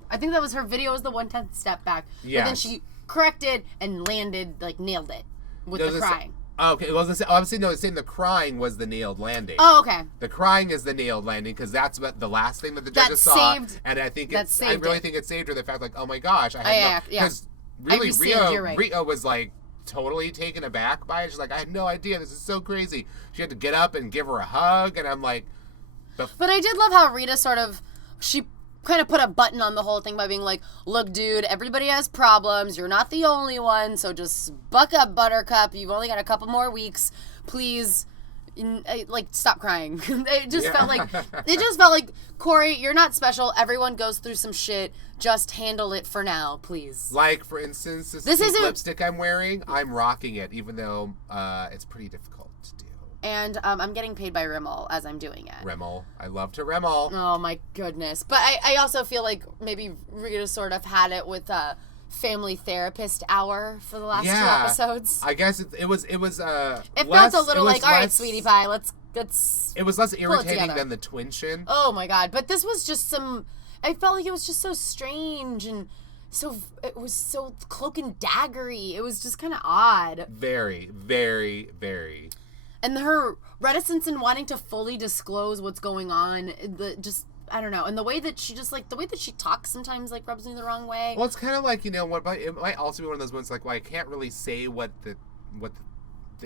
video was the 1/10 step back. Yeah. But then she corrected and landed, like nailed it with the crying. Okay, well, obviously, no, it's saying the crying was the nailed landing. Oh, okay. The crying is the nailed landing because that's what the last thing that the judges saw. And I think I really think it saved her the fact, like, oh my gosh, I had because really Rio was like totally taken aback by it. She's like, I had no idea. This is so crazy. She had to get up and give her a hug, and I'm like, but I did love how Rita she kind of put a button on the whole thing by being like, look, dude, everybody has problems. You're not the only one, so just buck up, Buttercup. You've only got a couple more weeks. Please, stop crying. It just felt like, Corey, you're not special. Everyone goes through some shit. Just handle it for now, please. Like, for instance, this lipstick I'm wearing, I'm rocking it, even though it's pretty difficult to do. And I'm getting paid by Rimmel as I'm doing it. Rimmel. I love to Rimmel. Oh, my goodness. But I also feel like maybe Rita sort of had it with a family therapist hour for the last 2 episodes. I guess it was it felt a little like, all right, sweetie pie, let's it was less irritating than the twin shin. Oh, my God. But this was just I felt like it was just so strange and it was so cloak and daggery. It was just kind of odd. Very, very, very. And her reticence in wanting to fully disclose what's going on, I don't know. And the way that she talks sometimes, like, rubs me the wrong way. Well, it's kind of like, it might also be one of those ones, like, well, I can't really say what the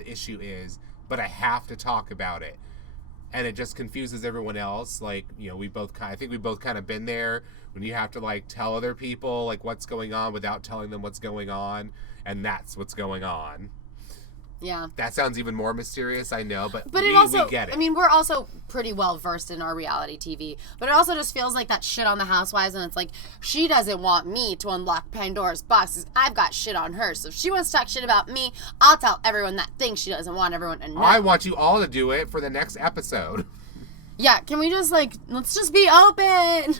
issue is, but I have to talk about it. And it just confuses everyone else. Like, I think we both kind of been there when you have to, like, tell other people, like, what's going on without telling them what's going on. And that's what's going on. Yeah. That sounds even more mysterious, I know, but we get it. I mean, we're also pretty well versed in our reality TV, but it also just feels like that shit on the Housewives, and it's like, she doesn't want me to unlock Pandora's boxes. I've got shit on her, so if she wants to talk shit about me, I'll tell everyone that thing she doesn't want everyone to know. I want you all to do it for the next episode. Yeah, can we just, let's just be open?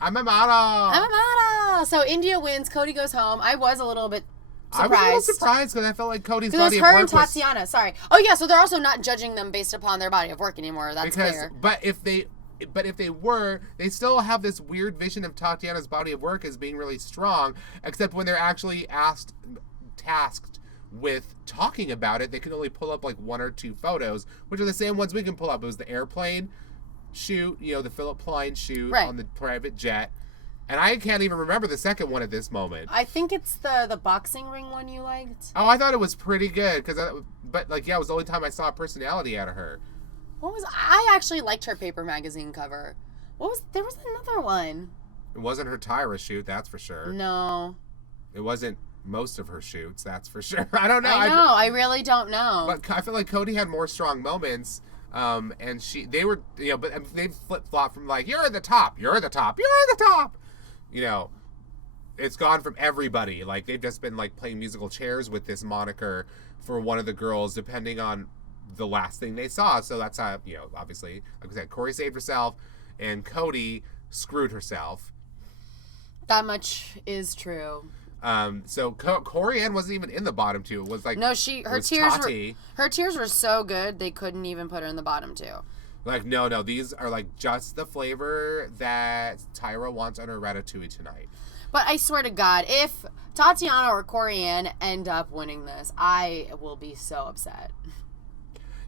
I'm a model. So India wins, Cody goes home. I was a little bit surprised. I was a little surprised because I felt like Cody's body of work was... Because it was her and Tatiana, sorry. Oh, yeah, so they're also not judging them based upon their body of work anymore. That's clear. But if they were, they still have this weird vision of Tatiana's body of work as being really strong, except when they're actually tasked with talking about it, they can only pull up, 1 or 2 photos, which are the same ones we can pull up. It was the airplane shoot, the Philip Plein shoot on the private jet. And I can't even remember the second one at this moment. I think it's the boxing ring one you liked. Oh, I thought it was pretty good. It was the only time I saw a personality out of her. I actually liked her Paper Magazine cover. There was another one. It wasn't her Tyra shoot, that's for sure. No. It wasn't most of her shoots, that's for sure. I don't know. I really don't know. But I feel like Cody had more strong moments. And they were, but they flip-flop from you're the top, you're the top, you're the top. It's gone from everybody. They've just been playing musical chairs with this moniker for one of the girls, depending on the last thing they saw. So that's how, obviously, like I said, Corey saved herself and Cody screwed herself. That much is true. So Corianne wasn't even in the bottom 2. It was her tears were so good they couldn't even put her in the bottom 2. No, these are just the flavor that Tyra wants on her ratatouille tonight. But I swear to God, if Tatiana or Corianne end up winning this, I will be so upset.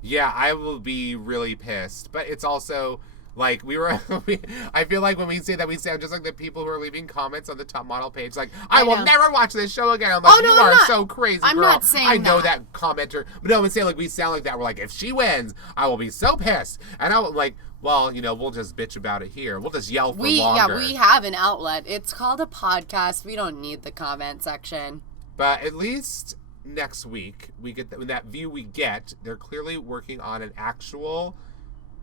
Yeah, I will be really pissed. But it's also... I feel like when we say that, we sound just like the people who are leaving comments on the Top Model page. I will never watch this show again. I'm like, you are so crazy, girl. I'm not saying I know that commenter. But no, I'm saying, we sound like that. We're like, if she wins, I will be so pissed. And I'm like, well, we'll just bitch about it here. We'll just yell for longer. Yeah, we have an outlet. It's called a podcast. We don't need the comment section. But at least next week, we get that view we get. They're clearly working on an actual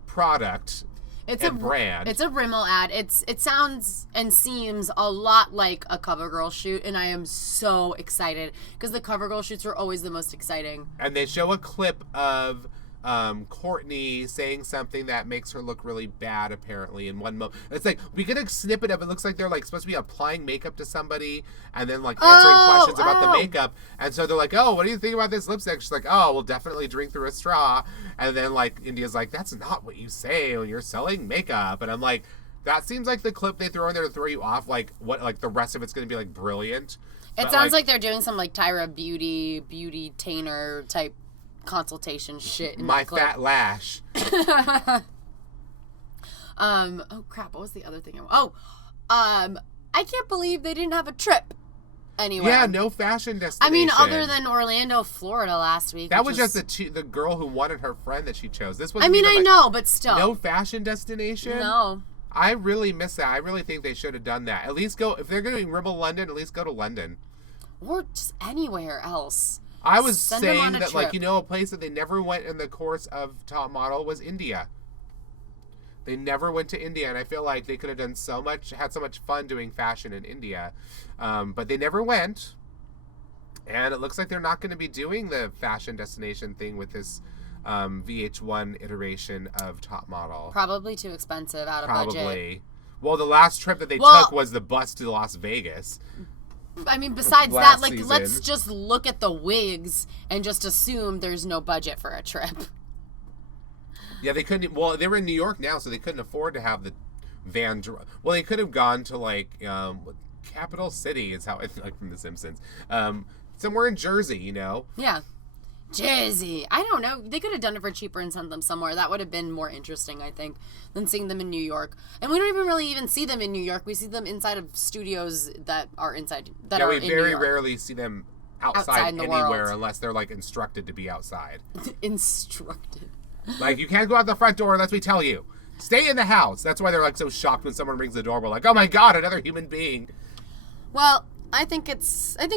product. It's a brand. It's a Rimmel ad. It sounds and seems a lot like a CoverGirl shoot, and I am so excited because the CoverGirl shoots are always the most exciting. And they show a clip of Courtney saying something that makes her look really bad, apparently, in one moment. It's we get a snippet of it. Looks like they're supposed to be applying makeup to somebody and then answering questions about the makeup. And so they're like, oh, what do you think about this lipstick? She's like, oh, we'll definitely drink through a straw. And then India's like, that's not what you say when you're selling makeup. And I'm like, that seems like the clip they throw in there to throw you off. What the rest of it's going to be brilliant. It sounds like they're doing some like Tyra beauty tainer type consultation shit. My fat lash. Oh crap! What was the other thing? I can't believe they didn't have a trip anywhere. Yeah, no fashion destination. I mean, other than Orlando, Florida last week. That was just the girl who wanted her friend that she chose. This was. I mean, I know, but still. No fashion destination. No. I really miss that. I really think they should have done that. At least go if they're going to Rimmel London. At least go to London. Or just anywhere else. I was saying that, like, a place that they never went in the course of Top Model was India. They never went to India, and I feel like they could have had so much fun doing fashion in India, but they never went. And it looks like they're not going to be doing the fashion destination thing with this VH1 iteration of Top Model. Probably too expensive, out of budget. Probably. Well, the last trip that they took was the bus to Las Vegas. I mean, besides that, like, let's just look at the wigs and just assume there's no budget for a trip. Yeah, they couldn't. Well, they were in New York now, so they couldn't afford to have the van. Well, they could have gone to like Capital City. Is how I like from The Simpsons. Somewhere in Jersey, Yeah, Jersey. I don't know. They could have done it for cheaper and sent them somewhere. That would have been more interesting, I think, than seeing them in New York. And we don't even see them in New York. We see them inside of studios that are inside. Yeah, we very rarely see them outside anywhere unless they're like instructed to be outside. Instructed. Like, you can't go out the front door unless we tell you. Stay in the house. That's why they're like so shocked when someone rings the doorbell. Like, oh my God, another human being. Well, I think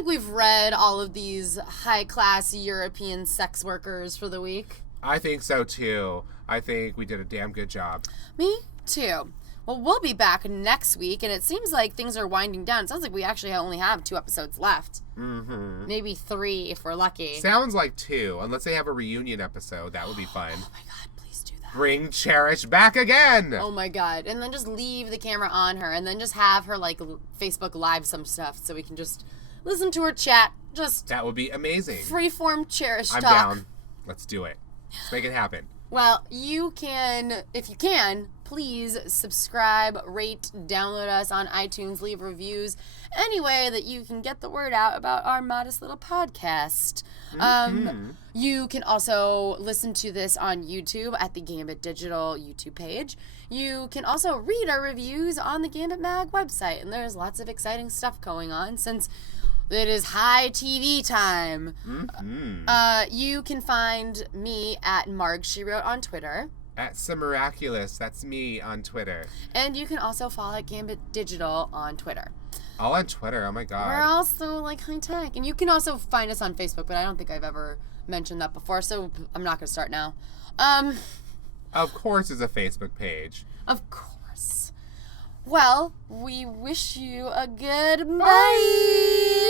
we've read all of these high-class European sex workers for the week. I think so, too. I think we did a damn good job. Me, too. Well, we'll be back next week, and it seems like things are winding down. It sounds like we actually only have 2 episodes left. Mm-hmm. Maybe 3 if we're lucky. Sounds like 2, unless they have a reunion episode. That would be fun. Oh, my God, please do that. Bring Cherish back again! Oh, my God. And then just leave the camera on her, and then just have her, like, Facebook Live some stuff so we can just listen to her chat. That would be amazing. Freeform Cherish talk. I'm down. Let's do it. Let's make it happen. Well, you can, if you can, please subscribe, rate, download us on iTunes, leave reviews, any way that you can get the word out about our modest little podcast. You can also listen to this on YouTube at the GAMbIT Digital YouTube page. You can also read our reviews on the GAMbIT Mag website, and there's lots of exciting stuff going on since it is high TV time. You can find me at Marg She Wrote on Twitter. At Miraculous, that's me on Twitter. And you can also follow GAMbIT Digital on Twitter. All on Twitter, oh my God. We're also like high tech. And you can also find us on Facebook, but I don't think I've ever mentioned that before, so I'm not going to start now. Of course there's a Facebook page. Of course. Well, we wish you a good bye.